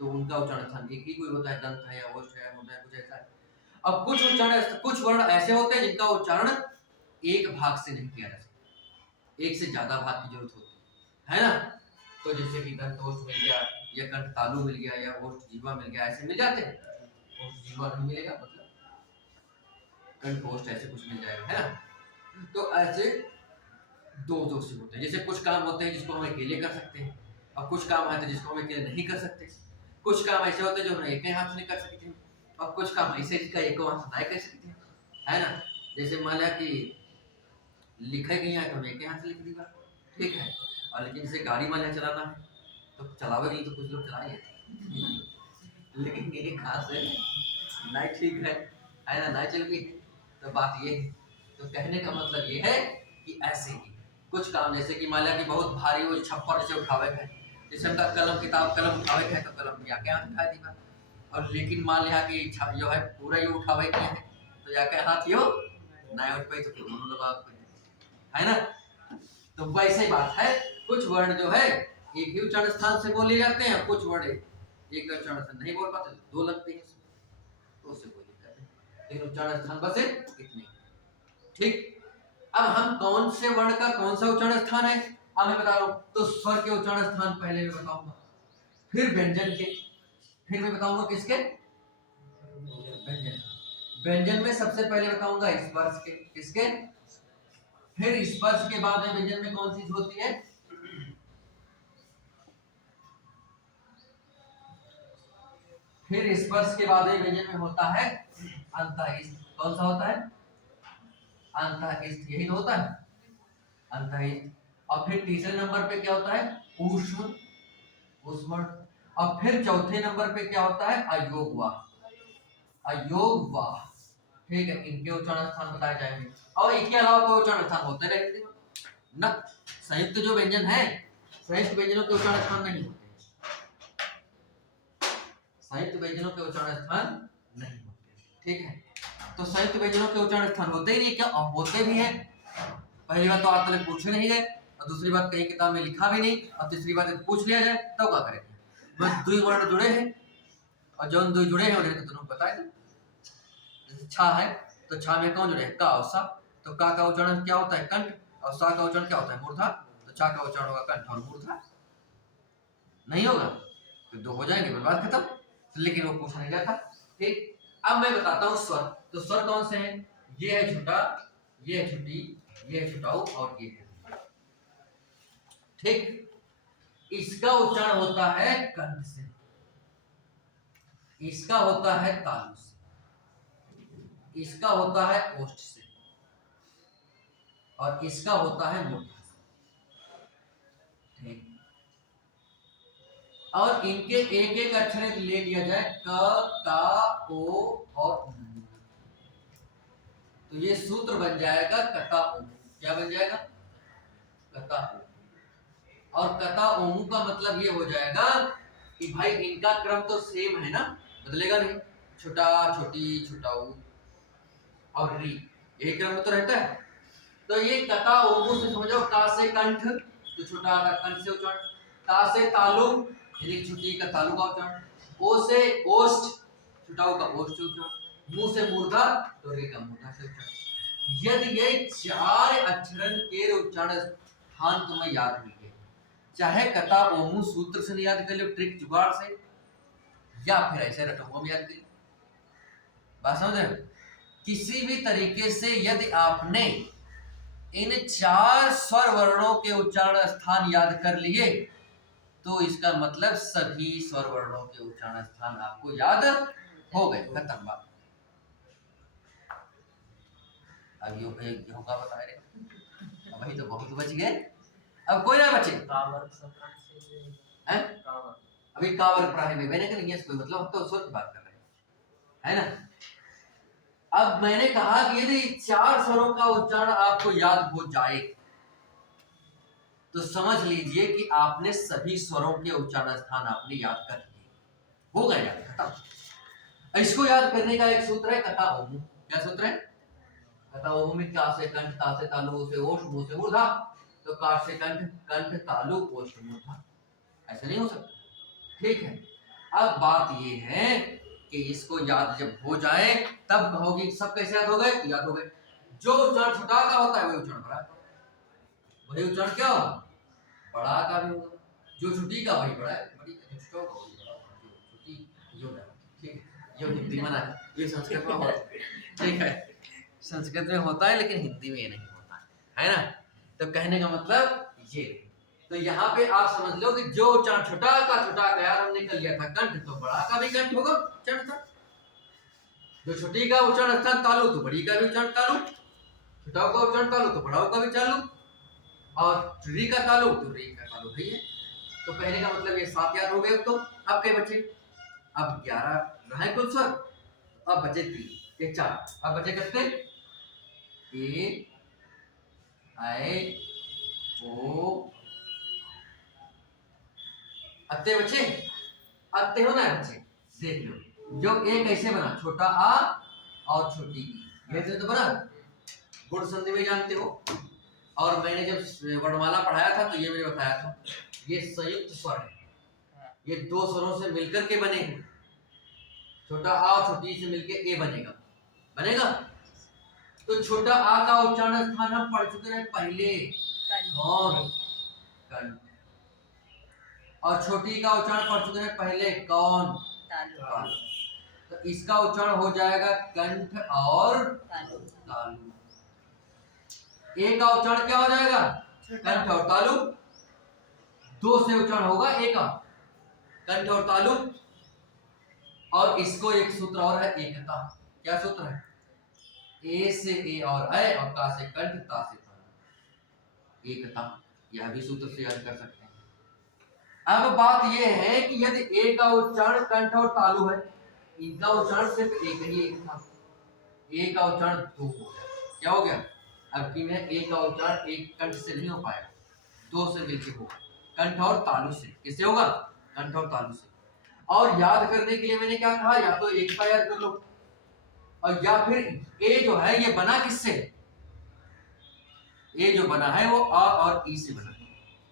तो उनका उच्चारण स्थान एक ही कोई होता है, दंत है या ओष्ठ है, मुंड है, कुछ ऐसा है। अब कुछ वर्ण ऐसे होते हैं जिनका उच्चारण एक भाग से नहीं किया जा सकता, एक से ज्यादा भाग की जरूरत होती है ना। तो जैसे कि दंत ओष्ठ मिल गया, या कंठ तालु मिल गया, या ओष्ठ जीवा मिल गया, ऐसे मिल जाते हैं। ओष्ठ जीवा नहीं मिलेगा, मतलब कंठ ओष्ठ ऐसे कुछ मिल जाएगा, है ना। तो ऐसे दो से होते हैं। जैसे कुछ काम होते हैं जिसको हम अकेले कर सकते हैं, और कुछ काम है तो जिसको हम अकेले नहीं कर सकते, कुछ काम ऐसे होते हैं जो हम एक ही हाथ से नहीं कर सकते, और कुछ काम ऐसे जिसका एक हाथ से नहीं कर सकते, है ना। जैसे मान लिया कि लिखे गई है तो हम एक ही हाथ से लिख दूंगा, ठीक है। और लेकिन जैसे गाड़ी मान लिया चलाना है तो चलावे के लिए तो कुछ लोग चलाएंगे, लेकिन एक हाथ से नहीं ठीक है ना, नहीं चल गई। तो बात ये है, तो कहने का मतलब ये है कि ऐसे ही कुछ काम, जैसे कि मान लिया कि बहुत भारी वो छप्पर से उठावे है, जैसे उनका कलम किताब कलम उठावे है तो कलम या क्या उठा दीवा, और लेकिन मान लिया कि जो है पूरा ये उठावे के है तो या के हाथ यो नहीं उठ पाई तो फिर दोनों लोग है ना। तो वैसे ही बात है, कुछ वर्ण जो है एक ही उच्चारण स्थान से बोले जाते हैं, कुछ वर्ण एक उच्चारण से नहीं बोल पाते, दो लगते हैं तो उससे कोई दिक्कत नहीं, लेकिन उच्चारण स्थान बस इतने, ठीक। अब हम कौन से वर्ण का कौन सा उच्चारण स्थान है अब मैं बता रहा हूं। तो स्वर के उच्चारण स्थान पहले मैं बताऊंगा, फिर व्यंजन के, फिर मैं बताऊंगा किसके, व्यंजन। व्यंजन में सबसे पहले बताऊंगा स्पर्श के, किसके, फिर स्पर्श के बाद में व्यंजन में कौन सी होती है, फिर स्पर्श के बाद में व्यंजन में होता है अंतःस्थ। कौन सा होता है, अंतःस्थ, यही तो होता है अंतःस्थ। और फिर तीसरे नंबर पे क्या होता है, ऊष्म, ऊष्मण। और फिर चौथे नंबर पे क्या होता है, अयोगवाह, अयोगवाह, ठीक है। इनके उच्चारण स्थान बताए जाएंगे, और इनके अलावा कोई उच्चारण स्थान होते रहते हैं न। संयुक्त जो व्यंजन है, संयुक्त व्यंजनों के उच्चारण स्थान नहीं होते, संयुक्त व्यंजनों के उच्चारण स्थान नहीं होते, ठीक है। तो संयुक्त व्यंजनों के उच्चारण स्थान होते ही नहीं, क्या होते भी हैं। पहली बात तो आप तक पूछे नहीं गए, और दूसरी बात कहीं किताब में लिखा भी नहीं, और तीसरी बात पूछ लिया जाए तो क्या करेंगे, बस दो वर्ण जुड़े हैं, और जो दो जुड़े हैं उन्हें तो तुमको पता है। जैसे छा है तो छा में कौन जुड़े हैं, का और सा, तो का उच्चारण क्या होता है, कंठ, और सा का उच्चारण क्या होता है, मूर्धा। तो छा का उच्चारण होगा कंठ और मूर्धा, नहीं होगा तो दो हो जाएंगे, बर्बाद खत्म। लेकिन वो पूछा नहीं जाता, ठीक। अब मैं बताता हूँ स्वर। तो स्वर कौन से हैं, ये है छोटा, ये है छोटी, ये है छोटाऊ, और ये है, ठीक। इसका उच्चारण होता है कंठ से, इसका होता है तालु से, इसका होता है ओष्ठ से, और इसका होता है मूर्धा से, ठीक। और इनके एक एक अक्षर ले लिया जाए, क, ता, ओ और उ, तो ये सूत्र बन जाएगा कता ओमु। क्या बन जाएगा, कता ओमु। और कता ओमु का मतलब ये हो जाएगा कि भाई इनका क्रम तो सेम है ना, बदलेगा नहीं, छोटा छोटी छोटाऊ और री, यही क्रम तो रहता है। तो ये कता ओमु से समझो, का से कंठ तो छोटा का कंठ से उच्चारण, ता से तालु यानी छुट्टी का तालु का उच्चारण, ओ से ओष्ठ छुटाऊ का ओष्ठ से उच्चारण, मुंह से मूर्धा तो रे का मूर्धा से उच्चारण। यदि ये चार अक्षरन के उच्चारण स्थान तुम्हें याद नहीं है, चाहे कता ओमु सूत्र से नहीं याद कर लो, ट्रिक जुगाड़ से, या फिर ऐसे रटों में याद कर लो, बात समझ रहे हो। किसी भी तरीके से यदि आपने इन चार स्वर वर्णों के उच्चारण स्थान याद कर लिए तो इसका मतलब सभी स्वर वर्णों के उच्चारण स्थान आपको याद हो गए, खत्म बात। अब ये होगा बता रहे, अब वही तो बहुत बच गए, अब कोई ना बचे। अभी कावर पढ़ाई में मैंने कहा कोई मतलब, हम तो स्वर की बात कर रहे हैं, है ना। अब मैंने कहा कि यदि चार स्वरों का उच्चारण आपको याद हो जाए तो समझ लीजिए कि आपने सभी स्वरों के उच्चारण स्थान आपने याद कर लिए, हो गए याद, खत्म। इसको याद करने का एक सूत्र है कता ओमु। क्या सूत्र है, कता ओमु में का से कंठ, ता से तालु, से ओष्ठ, मु से मूर्धा, तो का से कंठ, कंठ तालु ओष्ठ मूर्धा, ऐसा नहीं हो सकता, ठीक है। अब बात ये है कि इसको याद जब हो जाए तब कहोगे सब कैसे याद हो गए, तो याद हो गए। जो उच्चारण छोटा का होता है वही उच्चारण बड़ा का, वही उच्चारण क्या होगा, बड़ा का भी होगा। जो छुट्टी का वही बड़ा है, बड़ी का जो छोटा का वही बड़ा होगा, जो छुट्टी जो है, ठीक है। जो हिंदी में ना, ये संस्कृत में होता है, ठीक है, संस्कृत में होता है लेकिन हिंदी में ये नहीं होता है ना। तो कहने का मतलब ये, तो तो यहाँ पे आप समझ लो कि जो उच्चारण छोटा का यार हमने कर लिया था कंठ, तो बड़ा का भी कंठ होगा उच्चारण था। जो छोटी का उच्चारण था तालु, तो बड़ी का भी उच्चारण तालु। छोटा का उच्चारण तालु, तो बड़ा का भी चालू। और री का तालु, तो री का तालु है ये। तो पहले का मतलब ये 7 याद हो गए। अब क्या बचे? अब 11 रहे कुल स्वर, अब बचे 3, ये 4। अब बचे कितने? ए, आई, ओ, अत्ते बचे। अत्ते होना है बच्चे, देख लो जो ए कैसे बना, छोटा आ और छोटी ई, ये तो बना। गुण संधि में जानते हो, और मैंने जब वर्णमाला पढ़ाया था तो ये मैंने बताया था, ये संयुक्त स्वर है। ये 2 स्वरों से मिलकर के बने हैं। छोटा आ और छोटी ई से मिलकर ए बनेगा। तो छोटा आ का उच्चारण स्थान हम पढ़ चुके हैं पहले, कौन? कंठ। और छोटी का उच्चारण पढ़ चुके हैं पहले, कौन? तालु। तो इसका उच्चारण हो जाएगा कंठ और तालु। ए का उच्चारण क्या हो जाएगा? कंठ और तालु। 2 से उच्चारण होगा ए का, कंठ और तालु। और इसको एक सूत्र और है, एकता। क्या सूत्र है? ए से ए और ऐ, और का से कंठ, ता से तालु, एकता। यह भी सूत्र से याद कर सकते हैं। अब बात यह है कि यदि ए का उच्चारण कंठ और तालु है, इनका उच्चारण सिर्फ एक था, ए का उच्चारण 2 हो गया। क्या हो गया? अब की में ए का उच्चारण एक कंठ से नहीं हो पाएगा, 2 से मिलकर होगा, कंठ और तालु से। किससे होगा? कंठ और तालु से। और याद करने के लिए मैंने क्या कहा, या तो एक का याद कर लो, और या फिर ए जो है ये बना किससे? ए जो बना है वो आ और ई से बना है।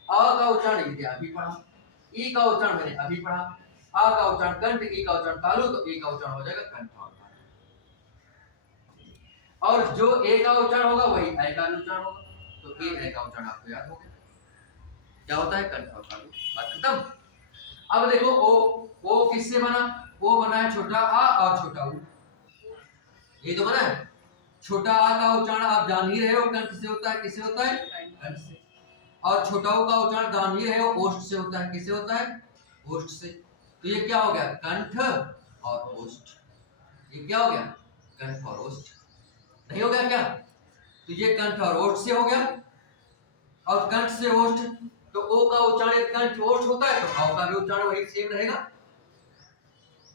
आ का उच्चारण ये अभी पढ़ा, ई का उच्चारण मैंने अभी पढ़ा। आ का उच्चारण कंठ, ई का उच्चारण तालु, तो ए का उच्चारण हो जाएगा कंठ और तालु। और जो ए का उच्चारण होगा वही ऐ का उच्चारण होगा, तो ए ऐ का उच्चारण आपको याद हो गया। क्या होता है? कंठ और तालु। बात खत्म। अब देखो ओ किससे बना? ओ बना है छोटा आ और छोटा ऊ, ये तो बना है। छोटा आ का उच्चारण आप जान ही रहे हो कंठ से होता है। किससे होता है? कंठ से। और छोटा ऊ का उच्चारण जान ही रहे हो ओष्ठ से होता है। किससे होता है? ओष्ठ से। तो ये क्या हो गया? कंठ और ओष्ठ। ये क्या हो गया? कंठ और ओष्ठ। नहीं हो गया क्या? तो ये कंठ और ओष्ठ से हो गया, और कंठ से ओष्ठ, तो ओ का उच्चारण कंठ ओष्ठ होता है, तो औ का भी उच्चारण वही सेम रहेगा।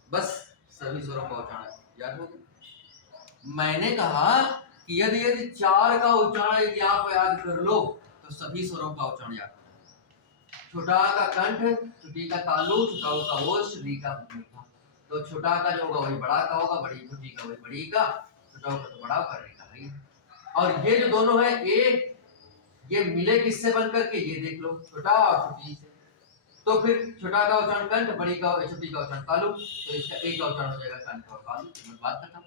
बस सभी स्वरों का उच्चारण याद हो गया। मैंने कहा कि यदि 4 का उच्चारण यदि आप याद कर लो तो सभी स्वरों का उच्चारण याद हो जाएगा। छोटा का कंठ, छोटी का तालु, छोटा का ओष्ठ, री का मीठा। तो छोटा का जो होगा वही बड़ा का होगा, बड़ी छोटी का वही बड़ी का, छोटा का तो बड़ा का, री का री। और ये जो दोनों है ये मिले किससे बन करके? ये देख लो, छोटा और छोटी से। तो फिर छोटा का उच्चारण कंठ, बड़ी का छोटी का उच्चारण तालु, तो इसका एक का उच्चारण हो जाएगा कंठ और तालु। बात खत्म।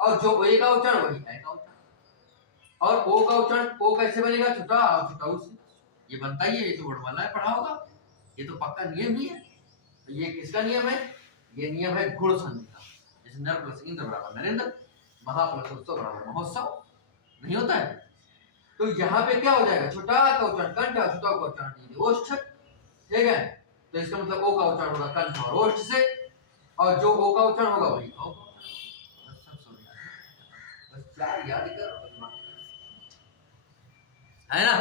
और जो ए का उच्चारण वही ऐ का उच्चारण। और ओ का उच्चारण ओ कैसे बनेगा? छोटा और छोटा ऊ से। ये बनता ही है, ये तो वर्णमाला में पढ़ा होगा, ये तो पक्का नियम ही है। तो ये किसका नियम है? ये नियम है गुण संधि का। जैसे नर प्लस इंद्र बराबर नरेंद्र, महा प्लस उत्सव बराबर महोत्सव, नहीं होता है? तो यहाँ पे क्या हो जाएगा? छोटा का उच्चारण कंठ और छोटा का उच्चारण ओष्ठ। ठीक है, तो इसका मतलब ओ का उच्चारण होगा कंठ और ओष्ठ से, और जो ओ का उच्चारण होगा वही ओ का। बस 4 याद कर, है ना?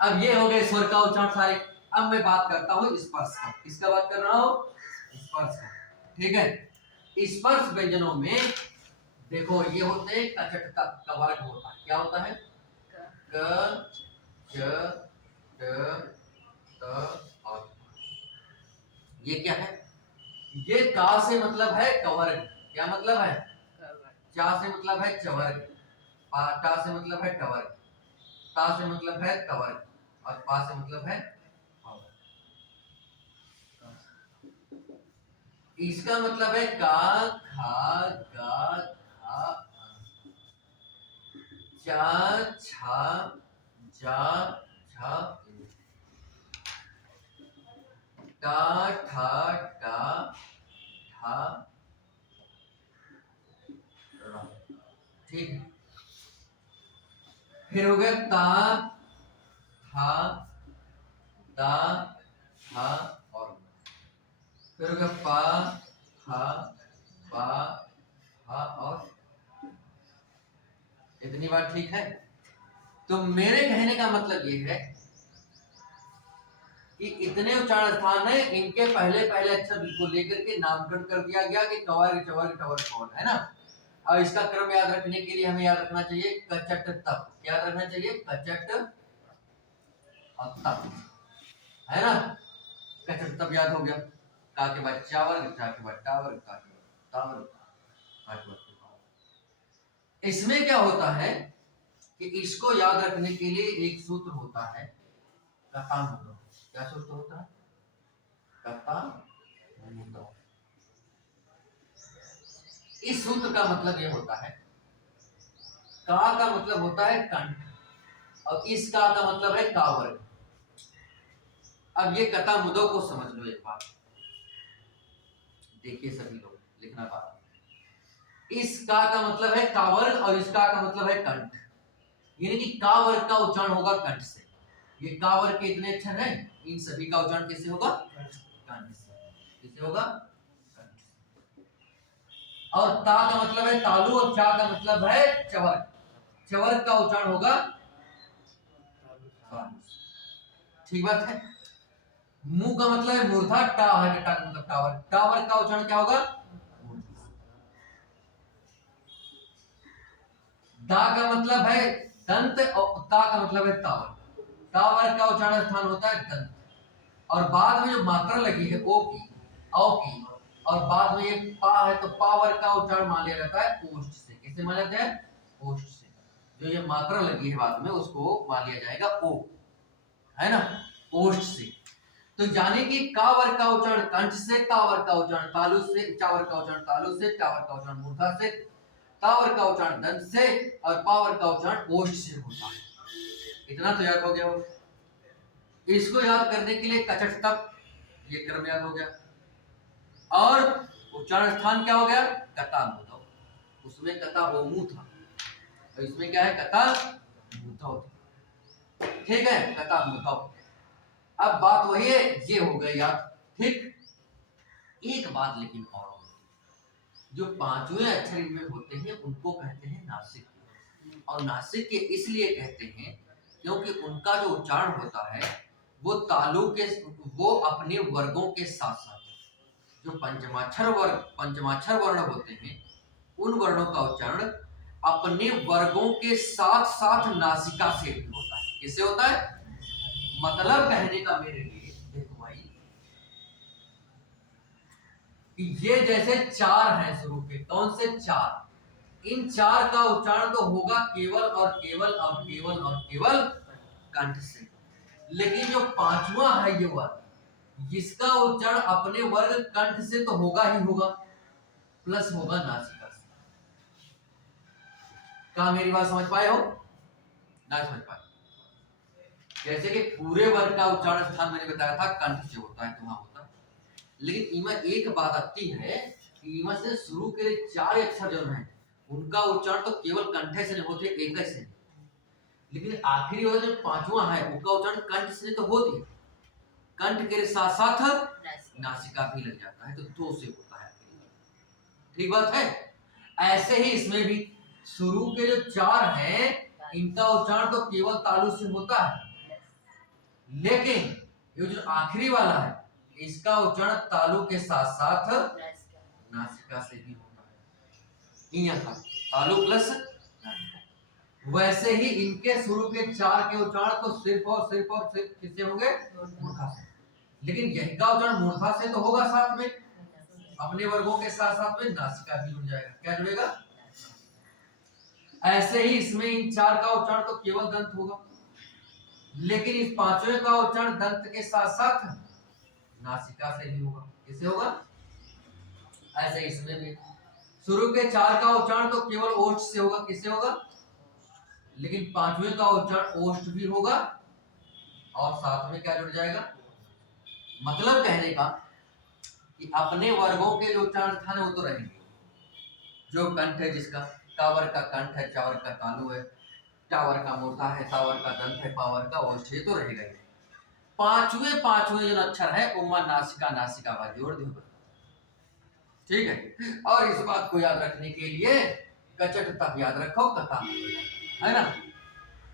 अब ये हो गए स्वर का उच्चारण सारे। अब मैं बात करता हूँ स्पर्श का। किसका बात कर रहा हूँ? स्पर्श का। ठीक है, स्पर्श व्यंजनों में देखो ये होते हैं कचट का वर्ग होता है। क्या होता है? क, च, ट, त और ये क्या है? ये का से मतलब है कवर्ग। क्या मतलब है? चा से मतलब है चवर्ग, टा से मतलब है टवर्ग, ता से मतलब है कवर्ग, और पा से मतलब है पावर्ग। इसका मतलब है का, खा, गा, घा, चा, छा, जा, झा, टा, ठा, डा, ठा, रा। ठीक है, फिर हो गया ता, था, दा हा और फिर हो गया पा हा पा हा और इतनी बात ठीक है। तो मेरे कहने का मतलब ये है कि इतने उच्चारण स्थान है, इनके पहले पहले अक्षर बिल्कुल लेकर के नामकरण कर दिया गया कि कवर चवर टवर कौन है ना। अब इसका क्रम याद रखने के लिए हमें याद रखना चाहिए कचट तप। क्या याद रखना चाहिए? कचट और तप, है ना। कचट तप याद हो गया। का के बाद चावर, चा के बाद टावर, का के बाद टावर, का के बाद टावर। इसमें क्या होता है कि इसको याद रखने के लिए एक सूत्र होता है कथामुद्रा। क्या सूत्र होता है? कथामुद्रा। इस सूत्र का मतलब यह होता है, का मतलब होता है कंठ और इस का मतलब है कावर्ग। अब ये कथा मुद्दों को समझ लो एक बार, देखिए सभी लोग लिखना बात। इस का मतलब है कावर्ग और इसका का मतलब है कंठ, यानी कि का वर्ग का उच्चारण होगा कंठ से। ये का वर्ग के इतने अक्षर हैं, इन सभी का उच्चारण कैसे होगा? कंठ से। कैसे होगा? कंठ से। और ता का मतलब है तालु और चा का मतलब है चवर। चवर का उच्चारण होगा तालु। ठीक बात है। मुंह का मतलब है मूर्धा, टा है टा का मतलब टावर। टावर का उच्चारण क्या होगा? दा का मतलब है दंत और ता का मतलब है टावर। टावर का उच्चारण स्थान होता है दंत। और बाद में जो मात्रा लगी है ओ की, औ की, और बाद में ये पा है तो पावर का उच्चारण मान लिया जाता है ओष्ठ से। किसे माना जाता है? ओष्ठ से। जो ये मात्रा लगी है बाद में उसको मान लिया जाएगा ओ, है ना, ओष्ठ से। तो यानी कि कावर का उच्चारण कंठ से, तावर का उच्चारण तालु से, चावर का उच्चारण तालु से, टावर का उच्चारण मूर्धा से, तावर का उच्चारण दंत से और पावर का उच्चारण ओष्ठ से होता है। इतना तो याद हो गया हो। इसको याद करने के लिए कचट तप, ये क्रम याद हो गया। और उच्चारण स्थान क्या हो गया? कथा मुद्दौ। उसमें कथा होमू था और इसमें क्या है? कथा मुद्दौ। ठीक है, कथा मुद्दौ। अब बात वही है, ये हो गई याद। ठीक। एक बात लेकिन और होती है, जो पांचवें अक्षर इनमें होते हैं उनको कहते हैं नासिक। और नासिक के इसलिए कहते हैं क्योंकि उनका जो उच्चारण होता है वो तालु के, वो अपने वर्गों के साथ साथ जो पंचमाक्षर वर्ण होते हैं उन वर्णों का उच्चारण अपने वर्गों के साथ साथ नासिका से भी होता है। किससे होता है? मतलब कहने का मेरे लिए देखो भाई, ये जैसे चार हैं शुरू के, कौन से चार? इन चार का उच्चारण तो होगा केवल और केवल और केवल और केवल कंठ से। लेकिन जो पांचवा है ये वर्ग, जिसका उच्चारण अपने वर्ग कंठ से तो होगा ही होगा, प्लस होगा नासिका से। क्या मेरी बात समझ पाए हो? ना समझ पाए? जैसे कि पूरे वर्ग का उच्चारण स्थान मैंने बताया था कंठ से होता है, तो वहां होता है। लेकिन इमा एक बात आती है कि इमा से शुरू के चार अक्षर जो हैं उनका उच्चारण तो केवल कंठ से नहीं होते, एक से। लेकिन आखिरी वाला जो पांचवा है उसका उच्चारण कंठ से तो होती है, कंठ के साथ साथ नासिका भी लग जाता है, तो दो से होता है। ठीक बात है। ऐसे ही इसमें भी शुरू के जो चार हैं इनका उच्चारण तो केवल तालु से होता है, लेकिन ये जो आखिरी वाला है इसका उच्चारण तालु के साथ साथ नासिका से भी होता है। यहाँ था तालु प्लस नासिका। वैसे ही इनके शुरू के चार के उच्चारण तो सिर्फ और सिर्फ और सिर्फ किससे होंगे? मूर्धा से। लेकिन यही का उच्चारण मूर्धा से तो होगा साथ में, अपने वर्गों के साथ साथ में नासिका भी जुड़ जाएगा। क्या जुड़ेगा? ऐसे ही इसमें इन चार का उच्चारण तो केवल दंत होगा, लेकिन इस पांचवें का उच्चारण दंत के साथ साथ नासिका से भी होगा। किससे होगा? ऐसे इसमें भी शुरू के चार का उच्चारण तो केवल ओष्ठ से होगा। किससे होगा? लेकिन पांचवें का उच्चारण ओष्ठ भी होगा और साथ में क्या जुड़ जाएगा? मतलब कहने का कि अपने वर्गों के जो उच्चारण स्थान है वो तो रहेंगे। जो कंठ है, जिसका टावर का कंठ है, चावर का तालु है, टावर का मूर्धा है, तावर का दंत है, पावर का ओष्ठ है, तो रहेगा ही। पांचवें जो अक्षर है उमा नासिका नासिका वा जोड़ दो। ठीक है, और इस बात को याद रखने के लिए कचट तक याद रखो कथा, है ना।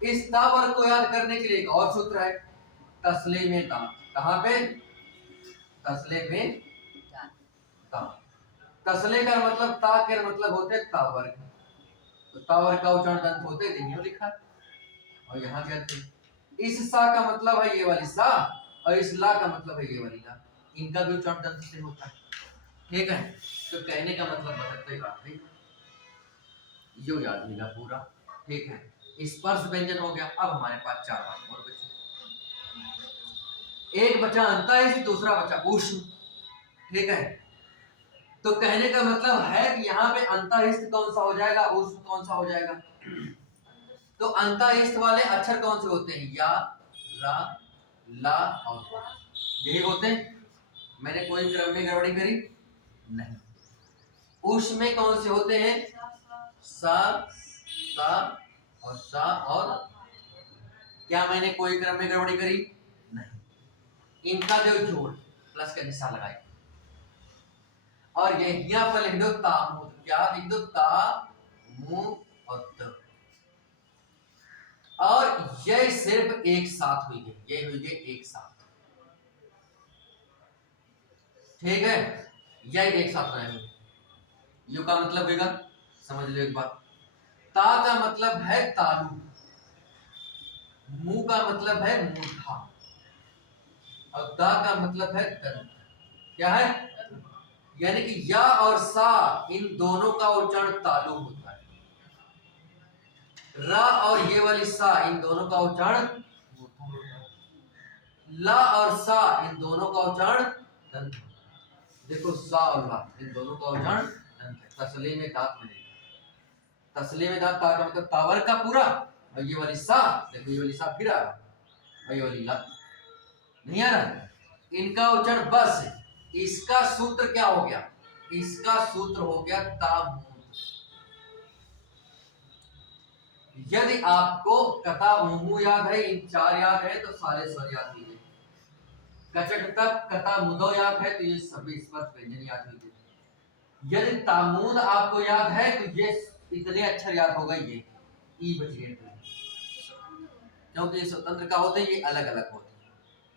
इस ता वर्ग को याद करने के लिए एक और सूत्र है, तसले में ता। कहां पे? तसले में ता। तसले का मतलब ता के मतलब होते हैं ता वर्ग, तो ता वर्ग का उच्चारण दंत होते हैं, लिखा है। और यहाँ कहते हैं इस सा का मतलब है ये वाली सा, और इस ला का मतलब है ये वाली ला, इनका भी उच्चारण दंत से होता है। ठीक है, तो कहने का मतलब बदलते बात नहीं, यो याद मिला पूरा। ठीक है, स्पर्श व्यंजन हो गया। अब हमारे पास 4 बात और बचे। एक बचा अंतःस्थ, दूसरा बचा ऊष्म। ठीक है, तो कहने का मतलब है कि यहाँ पे अंतःस्थ कौन सा हो जाएगा, ऊष्म कौन सा हो जाएगा। तो अंतःस्थ वाले अक्षर कौन से होते हैं? या, रा, ला और वा, यही होते हैं। मैंने कोई क्रम में गड़बड़ी करी नहीं। ऊष्म में कौन से होते हैं? सा, ता और सा, और क्या मैंने कोई क्रम में गड़बड़ी करी नहीं। इनका जो जोड़ प्लस का निशान लगाए, और ये यहाँ पर लिख दो ता मु, क्या लिख दो? ता मु और त, और ये सिर्फ एक साथ हुई है, ये हुई है एक साथ। ठीक है, यह एक साथ रहेंगे। यू का मतलब होगा, समझ लो एक बात, ता का मतलब है तालु, मु का मतलब है मूर्धा, और दा का मतलब है दंत। क्या है? यानी कि या और सा, इन दोनों का उच्चारण तालु होता है। रा और ये वाली सा, इन दोनों का उच्चारण मूर्धा होता है। ला और सा, इन दोनों का उच्चारण दंत। देखो सा और ला, इन दोनों का उच्चारण दंत है। तसले में दांत मिलेगा। तसले में दांत, ता का मतलब तावर का पूरा, और ये वाली सा, देखो ये वाली सा फिर आ रहा, और ये वाली ला नहीं आ रहा। इनका उच्चारण बस, इसका सूत्र क्या हो गया? इसका सूत्र हो गया तामूद। यदि आपको कथा मुहू याद है, इन 4 याद है, तो सारे स्वर याद कीजिए। कचट तक कथा मुदो याद है, तो ये सभी स्पर्श व्यंजन याद कीजिए। यदि तामूद आपको याद है, तो ये इतने अक्षर याद होगा, ये ई बच गए, क्योंकि ये स्वतंत्र का होते हैं, ये अलग अलग होते हैं।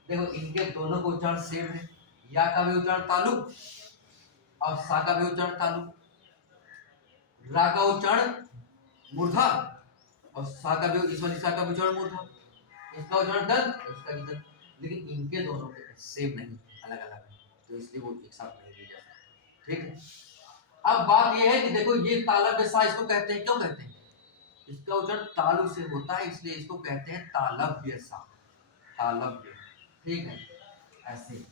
देखो इनके दोनों को उच्चारण सेम है, या का भी उच्चारण तालु और सा का भी उच्चारण तालु, रा का उच्चारण मूर्धा और सा का भी, इस वाली सा का भी उच्चारण मूर्धा, इसका उच्चारण दंत, इसका भी दंत, लेकिन इनके दोनों के सेम नहीं, अलग अलग है, तो इसलिए वो एक साथ नहीं लिया जाता। ठीक है, अब बात यह है कि देखो ये तालव्य सा इसको कहते हैं, क्यों कहते हैं? इसका उच्चारण तालु से होता है, इसलिए इसको कहते हैं तालव्य सा, तालव्य। ठीक है, ऐसे।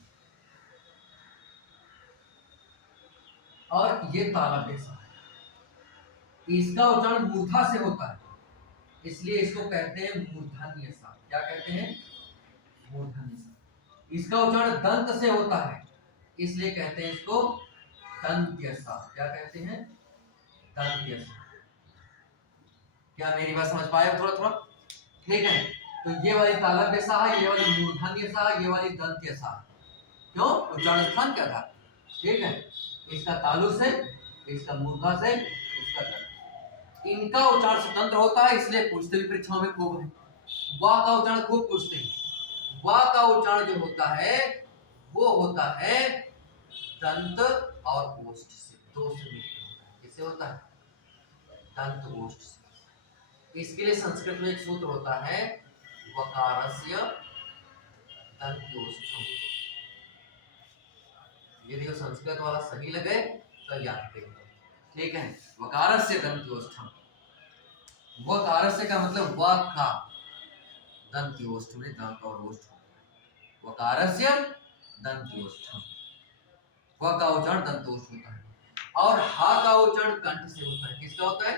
और ये तालव्य सा है, इसका उच्चारण मूर्धा से होता है, इसलिए इसको कहते हैं मूर्धन्य सा। क्या कहते हैं? मूर्धन्य सा। इसका उच्चारण दंत से होता है, इसलिए कहते हैं इसको दंत्य सा। क्या कहते हैं? दंत्य सा। क्या मेरी बात समझ पाए थोड़ा थोड़ा? ठीक है, तो ये वाली तालव्य सा है, ये वाली मूर्धन्य सा, ये वाली दंत्य सा। क्यों? उच्चारण स्थान क्या था? ठीक है, इसका तालु से, इसका मूर्धा से, इसका दंत। इनका उच्चारण स्वतंत्र होता है, इसलिए पूछते भी परीक्षाओं में खूब है। वाह का उच्चारण खूब पूछते हैं। वाह का उच्चारण जो होता है वो होता है दंत और ओष्ठ से, दो से मिलकर होता है। किससे होता है? दंत ओष्ठ से। इसके लिए संस्कृत में एक सूत्र होता है, वकारस्य दंत्योष्ठम। यदि वो संस्कृत वाला सही लगे तो याद करिए। ठीक है, वकारस्य दंत्योष्ठम। वकारस्य का मतलब व का, दंत्योष्ठ में दंत और ओष्ठ। वकारस्य दंत्योष्ठम, व का उच्चारण दंतोष्ठ होता है, और हा का उच्चारण कंठ से होता है। किसका होता है?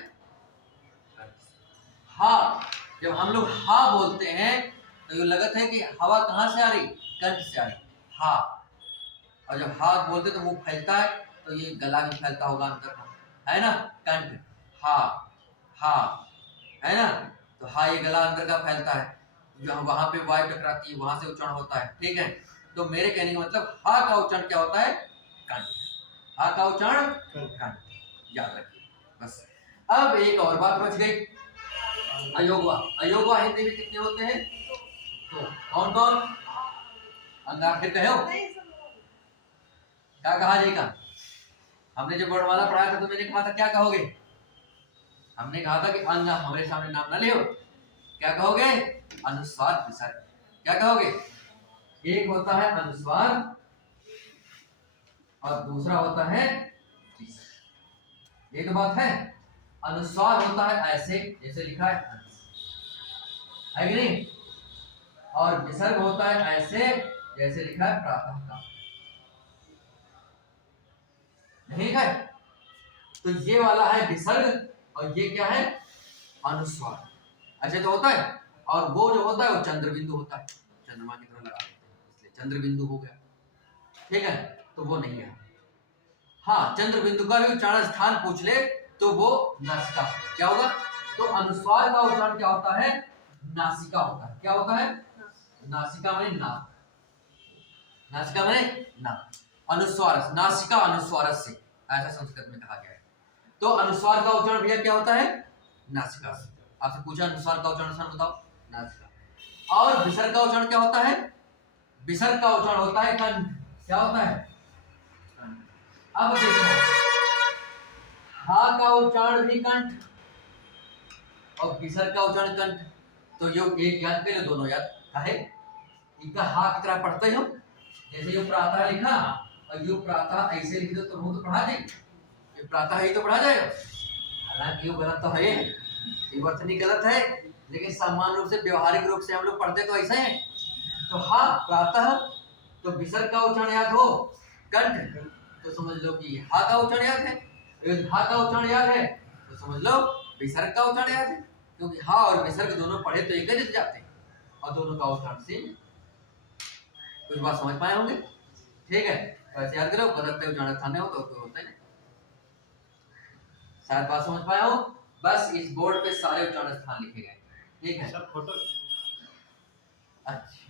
कंठ से। हा, जब हम लोग हा बोलते हैं तो ये लगता है कि हवा कहाँ से आ रही? कंठ से आ रही, हा। और जब हा बोलते तो मुंह फैलता है, तो ये गला भी फैलता होगा अंदर का, है ना? कंठ, हा, हा, है ना? तो हा ये गला अंदर का फैलता है, वहां पे वायु टकराती है, वहां से उच्चारण होता है, ठीक है। तो मेरे कहने का मतलब हा का उच्चारण क्या होता है? कंठ। हा का उच्चारण कंठ, याद रखिए बस। अब एक और बात बच गई, अयोगवा। अयोगवा हिंदी में कितने होते हैं? तो कौन कौन? अंगाक्षर कहो, क्या कहा जाएगा? हमने जब वर्णमाला पढ़ाया था तो मैंने कहा था क्या कहोगे? हमने कहा था कि अंग, हमारे सामने नाम ना लियो, क्या कहोगे? अनुस्वार विसर्ग। क्या कहोगे? एक होता है अनुस्वार और दूसरा होता है विसर्ग। एक बात है, अनुस्वार होता है ऐसे जैसे लिखा है कि नहीं? और विसर्ग होता है ऐसे जैसे लिखा है प्रातः काल, नहीं है? तो ये वाला है विसर्ग और ये क्या है? अनुस्वार। अच्छा तो होता है, और वो जो होता है वो चंद्र बिंदु होता है, चंद्रमा की तरह लगा देते हैं इसलिए चंद्र बिंदु हो गया, ठीक है। तो वो नहीं है। हाँ, चंद्र बिंदु का भी उच्चारण स्थान पूछ ले तो वो नासिका। क्या होगा? तो अनुस्वार का उच्चारण क्या होता है? नासिका होता है। क्या होता है? नासिका में नाक, नासिका में नाक, अनुस्वार, नासिका अनुस्वार से, ऐसा संस्कृत में कहा गया है। तो अनुस्वार का उच्चारण भैया क्या होता है? नासिका से। आपसे पूछा अनुस्वार का उच्चारण स्थान बताओ, नासिका। और विसर्ग का उच्चारण क्या होता है? विसर्ग का उच्चारण होता है कंठ। क्या होता है? अब देखो, हा का उच्चारण भी कंठ और विसर्ग का उच्चारण कंठ, तो यो एक याद कर लो, दोनों याद काहे? इनका हा की तरह पढ़ते हो, जैसे यो प्रातः लिखा और यो प्रातः ऐसे लिख दो तो मुंह तो पढ़ा देंगे, ये प्रातः ही तो पढ़ा जाएगा। हालांकि यो गलत तो है, ये वर्तनी गलत है, लेकिन सामान्य रूप से व्यवहारिक रूप से हम लोग पढ़ते तो ऐसे हैं। तो हा प्रातः, तो विसर्ग का उच्चारण याद हो कंठ, तो समझ लो कि हा का उच्चारण याद है। यदि हा का उच्चारण याद है तो समझ लो विसर्ग का उच्चारण याद है, क्योंकि हा और विसर्ग दोनों पढ़े तो एक ही जाते हैं और दोनों का उच्चारण सेम। कुछ बात समझ पाए होंगे? ठीक है, तो ऐसे याद करो, बदलते उच्चारण स्थान हो तो कोई होता ही नहीं। शायद बात समझ पाए हो? बस इस बोर्ड पे सारे उच्चारण स्थान लिखे गए, ठीक है। सब फोटो। अच्छा,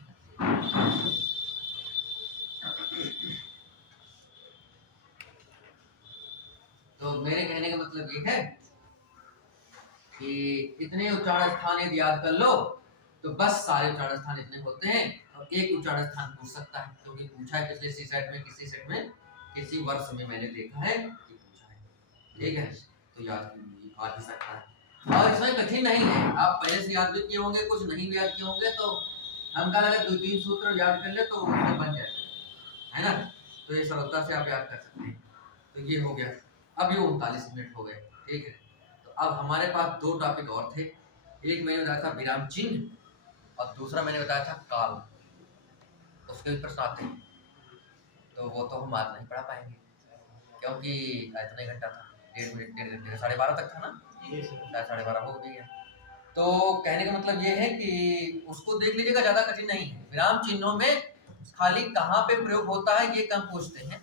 तो मेरे कहने का मतलब ये है कि इतने उच्चारण स्थान यदि याद कर लो तो बस सारे उच्चारण स्थान इतने होते हैं। और एक उच्चारण स्थान पूछ सकता है, क्योंकि पूछा है पिछले सेट में, किसी सेट में, किसी वर्ष में मैंने देखा है कि पूछा है, ठीक है। तो याद आ भी सकता है और इसमें कठिन नहीं है, आप पहले से याद भी किए होंगे, कुछ नहीं भी याद किए होंगे, तो हम कहा लगा 2-3 सूत्र याद कर ले तो उसमें बन जाए, है ना? तो ये सरलता से आप याद कर सकते हैं। तो ये हो गया, अब ये 39 मिनट हो गए, ठीक है। तो अब हमारे पास 2 टॉपिक और थे, एक मैंने बताया था विराम चिन्ह और दूसरा मैंने बताया था काल। उसके प्रश्न आते हैं तो वो तो हम आज नहीं पढ़ा पाएंगे, क्योंकि इतना ही घंटा था, 1.5 घंटे, 12:30 तक था ना, शायद 12:30 हो गई है। तो कहने का मतलब ये है कि उसको देख लीजिएगा, ज़्यादा कठिन नहीं है। विराम चिन्हों में खाली कहाँ पे प्रयोग होता है ये कम पूछते हैं,